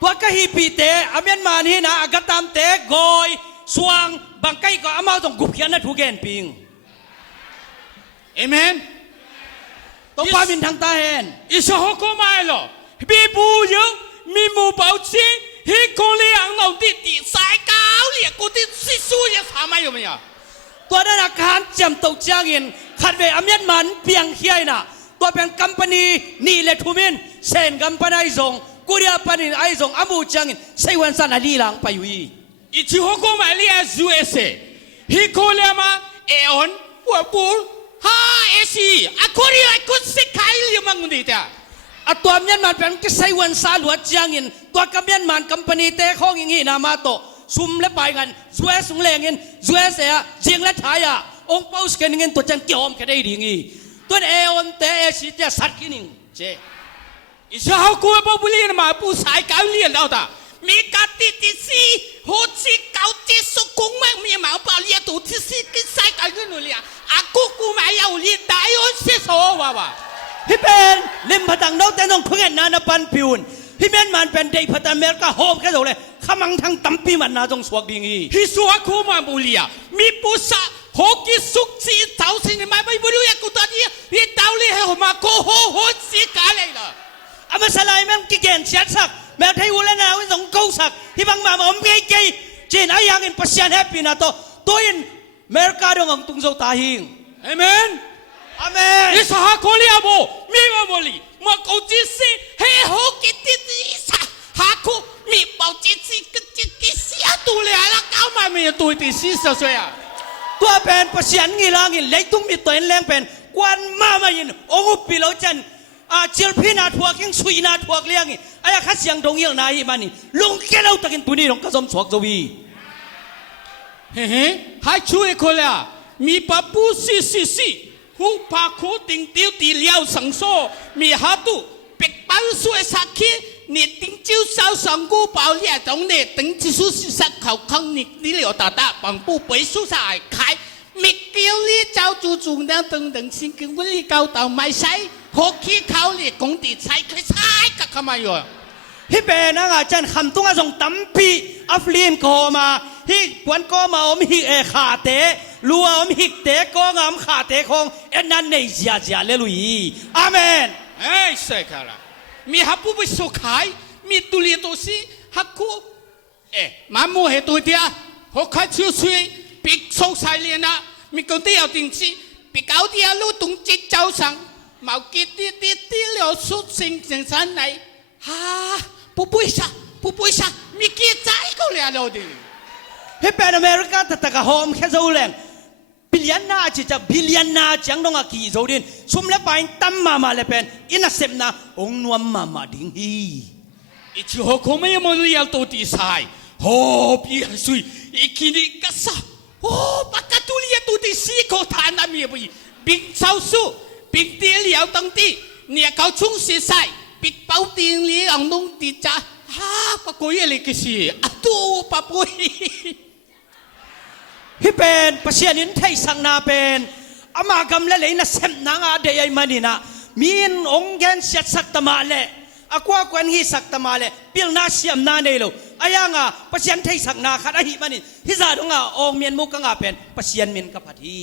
ตัวกะฮีปีเตอเมียนมานี่นะอากาตามเตกอยสว่างบางไก่ก็อามาต้องกุบเขียนนะทุกแกนปิงเอเมนต้องปาบินทางตาเห็นอิสระกูไม่หรอกพี่ผู้เยอะมีหมู่เบาจีฮิโกเลียงเราติดสายเกาเลี้ยกูติดสิสู้ยังทำไมอยู่ไหมอ่ะตัวนั้นอาการจำตกจางอินขัดเวอเมียนมันเพียงเขียนะตัวเป็นกัมปานีนี่เลทุมินเซนกัมปานีซงกุริยาปานินไอซงอามูจางอินเซวันสันอลีหลังไปอยู่อีชิฮกุมาเลียซูเอเซฮิโกเลียมาเอออนวัวปูฮาเอซีอากุริยากุสิขายเลี้ยมังดีแต่ตัวเมียนมันเป็นกิไซวันซาหลวดจางอินตัวกัมเมียนมันกัมปานีเตะข้องอย่างนี้นามาโตซุ่มและไปกันช่วยสุงเลงินช่วยเสียเจียงและทายาองค์เป้าสกันงินตัวจังเกี่ยวมกันได้ดีงี้ตัวเอวันเตะสิจะสัตว์กินิงเจอิสระกูไม่พูดเรื่องมาผู้ชายเกาหลีแล้วตามีการติดสิหัวจิเกาจิสุกุงมั่งมีหมาป่าเลี้ยตัวที่สิกินใส่กันนู่นเลยอากูไม่เอาเลี้ยได้ยอนเสียโซ่ว่ะฮิเป็นลิมพัตังนกแต่ต้องเพื่อนนาปันพิวนฮิเมียนมันเป็นเด็กพัฒนาเมริกาโฮมแค่ตัวเลยขมังทั้งตั้มปีมันนาจงสวกดิ่งอีฮิสวกคูมาบุลีมีผู้ชายหกกิสุกจีเท้าสินไม่บุรีกูตอนนี้ฮิตาวลีให้หัวมาโคโหสิกาเลยล่ะอามาสลายแม่งกิเกนเสียสักแม่ไทยวุ้นนาวิสงกูสักที่บางมาอมเกยเกยจีนอายังอินปัสยันแฮปปี้นะตัวอินเมริกาดงตุงโซตาหิงเอเมนอาเมนอิสระโคเลียโบมีมาบุลีมากูจีสิเฮหกกิติสิหาคูมีเป่าจีสิกิเสียตัวเลยแล้วก้าวมาไม่ตัวที่สิสสวยตัวเป็นปัสยันงีลางินเล็กตุ้งมีตัวเองแรงเป็นกวนมาไม่ยินองค์ปีโลจัน เจียพี่นาทัวกิ้งสุยนาทัวเลี้ยงไอ้ข้าเสียงดงเยี่ยงนายมันนี่ลุงแกเราตะกินตัวนี้ลงกระสมสวกจวีเฮ้ให้ช่วยคนละมีปะปูสิหูปากหูติงติ้วตีเลี้ยวสังโซมีหาตุเป็กปันสวยสักขี้นี่ติงจิ้วสาวสังกูเปล่าเลี้ยตรงนี้ติงจิ้วสักเขาข้างนี่นี่เหลียวตาปังปูไปสู้สายขายมีเกี่ยวเลี้ยเจ้าจู่นั่งตึงสิ่งกินวันนี้เก่าเต่าไม่ใช่หกขี้เขาเลี้ยกงตีใช้ใช้กับขมาอยู่ฮิเปนังอาจารย์คำตุ้งอาส่งตั้มปีอัฟลีนโคมาฮิกวนก็มาอมฮิขาเตะลัวอมฮิกเตะก็งามขาเตะคงเอ็นนั้นในเสียเลลุยอาเมนเอ้ยใช่ค่ะล่ะมีฮับผู้ไปสุขายมีตุลีตัวซีฮักคูมาโมเหตุเดียหกข้าชิวช่วยปิกส่งสายเลียนะมีคนที่เอาจริงสิปิกเอาเดียรู้ตรงจิตเจ้าสังมากิตีเหลียวสุดสิ่งสันไหนฮ่าผู้ปุยชามีกี่ใจก็เลียเราดิฮิเปนอเมริกาตะกะโฮมแค่เจ้าแรงบิลเลียนนาจิจะบิลเลียนนาจังดงอากีโจดินสมเลปายตั้มมาเลเป็นอินัสเซมนาองนวมมาดิ้งฮีอิชิโฮโคไม่ยอมเลียตัวตีสายโฮพี่สุยอีกินิกัสซาโอ้ปากกาตุเลียตัวตีสีโคทานามีบุยบิ๊กสาวสู้บิ๊กตีเลียวตั้งตีเนี่ยเขาชุ่งสีใส่บิ๊กเป้าตีเลียงนุ่งตีจ้าฮ่าปะกุยอะไรกันสิอะตูปะปุยฮิเป็นปัศยานินไทยสังนาเป็นอามากำเล่นะเซมนางอาเดียมันนี่นะมีนองเกนเสียสักตมาเลอากว่าควันฮีสักตมาเลปิลนาเสียมนาเนโลอายังอ่ะปัศยานไทยสังนาขัดหิมันนี่ฮิซาดงอ่ะองเมียนมุกงอ่ะเป็นปัศยานมินกับพัที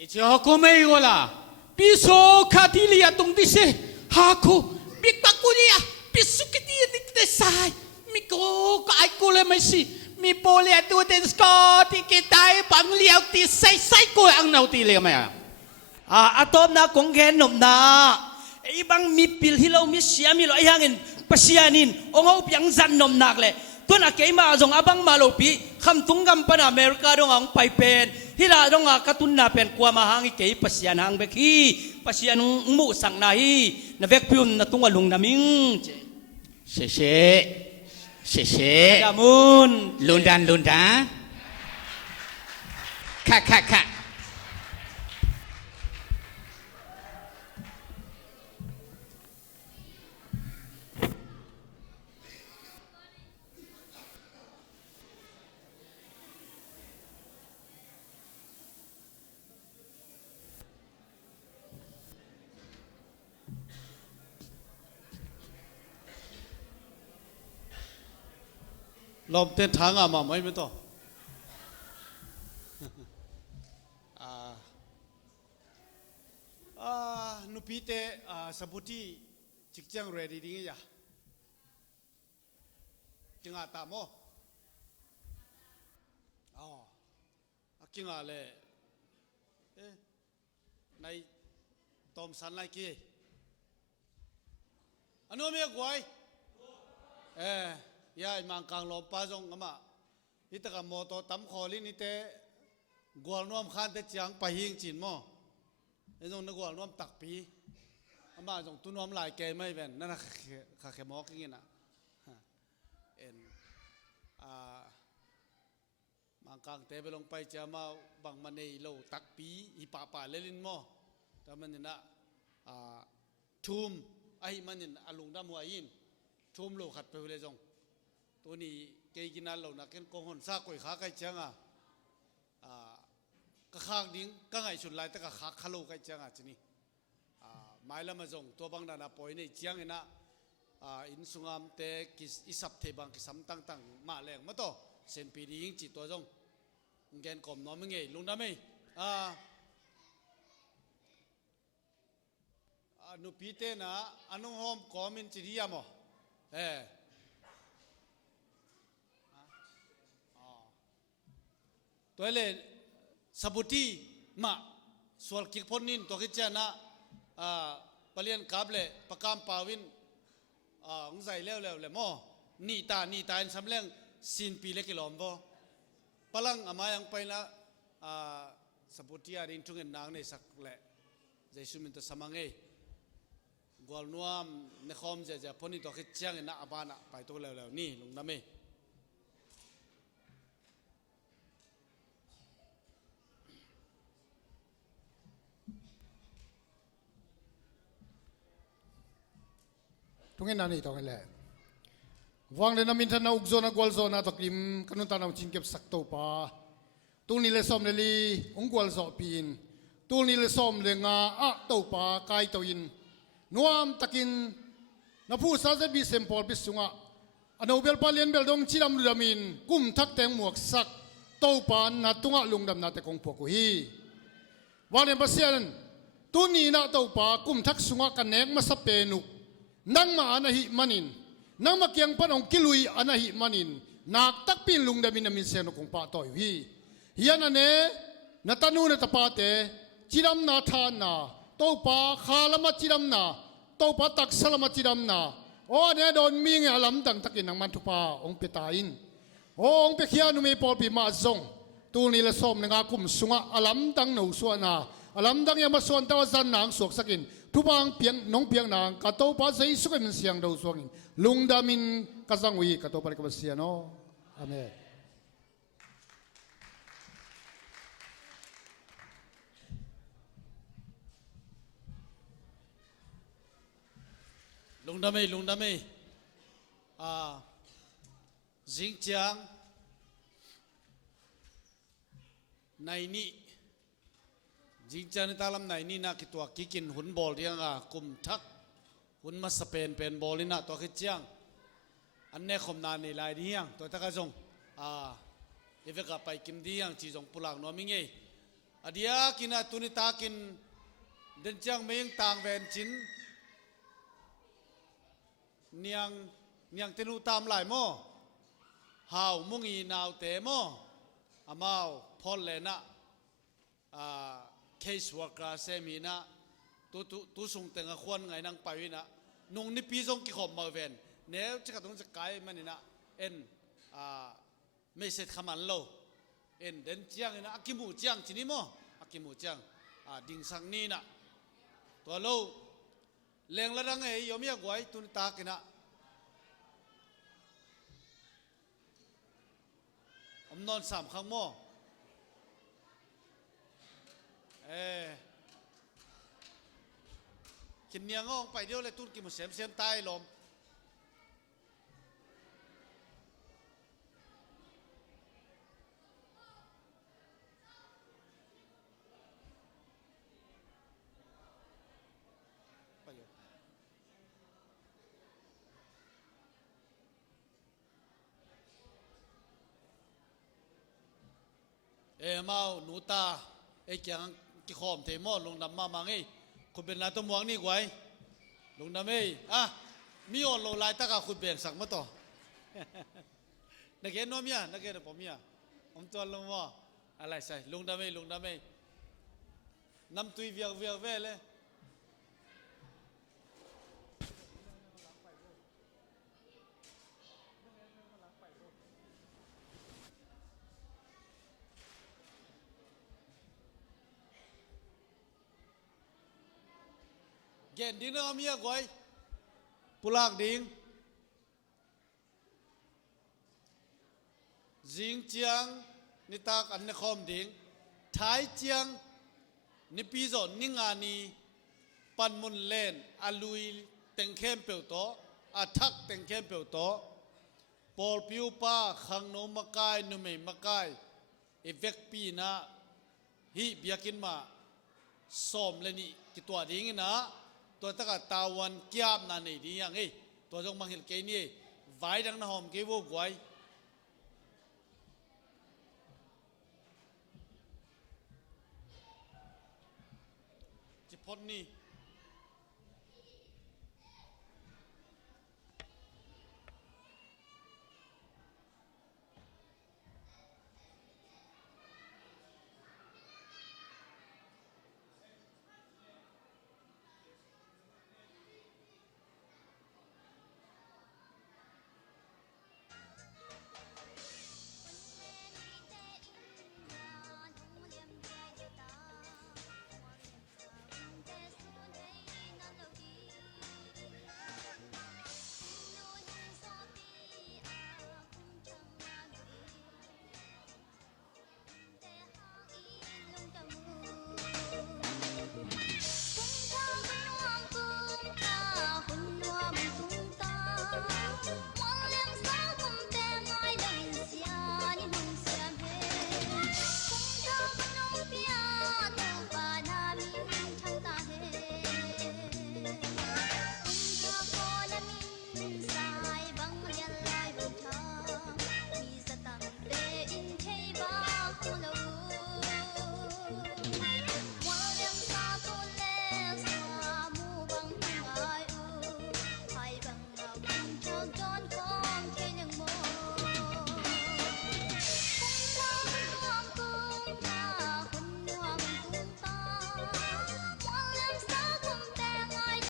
อิจฉาก็ไม่ก็ล่ะพิโซคาติเลียตรงที่เสฮาคูบิ๊กปักกุเลียพิสุกิตีนิกเตสายมีโกก็ไอกูเลยไม่สิมีโปเลียตัวเดนสกอที่กิตายปังเลียวตีใส่กูอังนาตีเลยไหมอะตอมนากงเกนนมนาไอ้บังมีปิลฮิโลมีเสียมีโลไอ้ยังเงินปัศยานินองเอาเปียงจันนมนักเลยตัวนักเกยมาจงอบังมาโลปีคำตุงกำปนอเมริกาดงอังไปเป็นฮิลาดงอากตุนนาเป็นกว่ามาหังเกยปัศยานหังเบกีปัศยานมูสังนาฮีนาเวกพิวนาตุงวลุงนามิงเช่ดามุนลุนดาค่ะลมเต้นทางอ่ะมาไม่ต้องนุปีเตสบุตีจิกจังเรดีดิ้งยาจิงอาตามอจิงอาเลในตอมสันไลกี้อันนู้นมีกวยยายมังกังลมป้าจงก็มาอิตกับโมโตตั้มขอลินิเตกวลน้อมขันเตจียงไปหิงจินโมไอ้จงนึกว่าน้อมตักปีอามาจงตุน้อมลายแกไม่เป็นนั่นนะข้าแค่มอกอย่างงี้นะมังกังเตไปลงไปจะมาบังมันในโลตักปีอีป่าเลลินโมแต่มันนี่นะทุ่มไอ้มันนี่อลุงดำหัวยินทุ่มโลขัดไปเลยจงตัวนี้เกยกินนั่นเรานักเก็นกองหอนซากกวยขาไก่เจ้งก็ข้างดิ้งก็ไงชุดลายแต่ก็ขาขลุ่ยไก่เจ้งจีนี่ไม้ละมาจงตัวบางนาปอยในเจียงเนะอินสุงามเตกิอิสับเทบังกิสัมตั้งมาแรงมาต่อเซนปีดียิงจิตตัวจงเกนกลมน้องมึงไงลุงดำไม่นุปีเตนะอนุโฮมกอมินจิริยามอตัวเล่สบุตีมาสวลกิกพนินตัวกิจเจนะปเลียนกาบเล่ประกามปาวินงใจเร็วเลยหม้อนี่ตาอินสำเร็จสินปีเล็กกิโลมบ่พลังอามายังไปนะ สปุติอารินทุงเงินนางในสักแหละใจสุมินตัวสมังเอ้กวลนัวมในคอมจะพอนี่ตัวคิดเชียงเงินน่ะอาบานะไปตัวแล้วนี่ลุงน้ำเอ้ทุกเงินนั่นนี่ตัวเองแหละวังเลนามินทนาอุกโซนากวลโซนาตกริมขนุนตานำจิงเก็บสักตัวป่าตูนี่เลยสมเลยองกวลโซปีนตูนี่เลยสมเลยงาอะตัวป่ากายตัวอินนัวมตะกินนับผู้ซาเซบิเซมพอลบิสุงะอันเอาเบลปาเลียนเบลดงชิดำลุดามินกุมทักแตงหมวกสักตัวป่านาตุงะลุงดำนาแต่คงพวกฮีวันนี้ปัสยันตูนี่นาตัวป่ากุมทักสุงะกันเนกมาสเปนุนังมาอนาหิมันินนังมาเกียงปนองกิลุยอนาหิมันินนักตักปินลุงดามินามินเซนคงปะต่อยฮียันเนนัตานูนตปาเตจิรำนาทานาโตปาขารมาจิรำนาโตปาตักสลมาจิรำนาโอ้เนโดนมีเงอลำดังตะกินนังมันทุปาองเปตาอินโอ้องเปขียนุมีปอปีมาซงตูนี่ละสมนงาคุมสุงะอลำดังหนูส่วนนาอลำดังยามาส่วนตะวันจันนางสวกสกินทุบางเปียงน้องเปียงนางกะโตปาใจสุกินเสียงดูสวงินลุงดามินกะสังวีกะโตปาริกบเสียโนอาเมนลุงดำเมจิงจางในนี้จิงจางในตาลำในนี้นะคิดตัวกินหุ่นบอลเรียงกุมทักหุ่นมาสเปนเป็นบอลนี่นะตัวคิดจางอันนี้คมนานในลายนี้ยังตัวตะกะจงอีเวกับไปกิมดียังจีจงปุลังนัวมิงเออเดียกินตุนิตากินเดินจางไม่ยังต่างแวนจินเนียงเตนูตามหลายโมหาวมุงอีนาวเตโมอามาวพอลเลนะcase worker เซมีนะตุสุงเตงขวัญไงนังไปวินะนงนิปีจงกิขมมาเวนเนื้อจะกระตุ้นจะไกลมันนี่นะไม่เสร็จขมันโลเดินเจียงนะอากิมูเจียงจีนี่โมอากิมูเจียงดิ่งสังนี่นะตัวโลเลี้ยงละดังเอ๋ยอมยากไว้ตุนตากินะนอน3 ครั้งโม่กินเนียงไปเดียวเลยตุนกินหมดเสียมตายลมมาหนูตาเกียงกิขอมเทมอลงดำมามังคุณเป็นนายตัวมวงนี่ไว้ลงดำมีออนลงลายตะกาคุณเป็นสักมาต่อนักเรียนน้อมยานักเรียนผมยาผมตัวลงว่าอะไรใส่ลงดำน้ำตุยเวียเวเลยเกณฑ์ดิ้งเอาเมียก่อยปุลากดิ้งจิงเจียงนิตากอันนครดิ้งท้ายเจียงนิปีโซนิงานีปันมุนเล่นอาลุยเต็งเข้มเปียวโตอาทักเต็งเข้มเปียวโตปอลปิวป้าขังโนมกายนุเมมกายเอเวกปีนะฮีเบียกินมาซ้อมเลยนี่กิตัวดิ้งนะตัวตะกัดตาวันเกียบนั่นนี่ดีอย่างตัวจงมังเห็นเกนี่ไว้ดังน้ำหอมเกวกไว้จิพอนนี่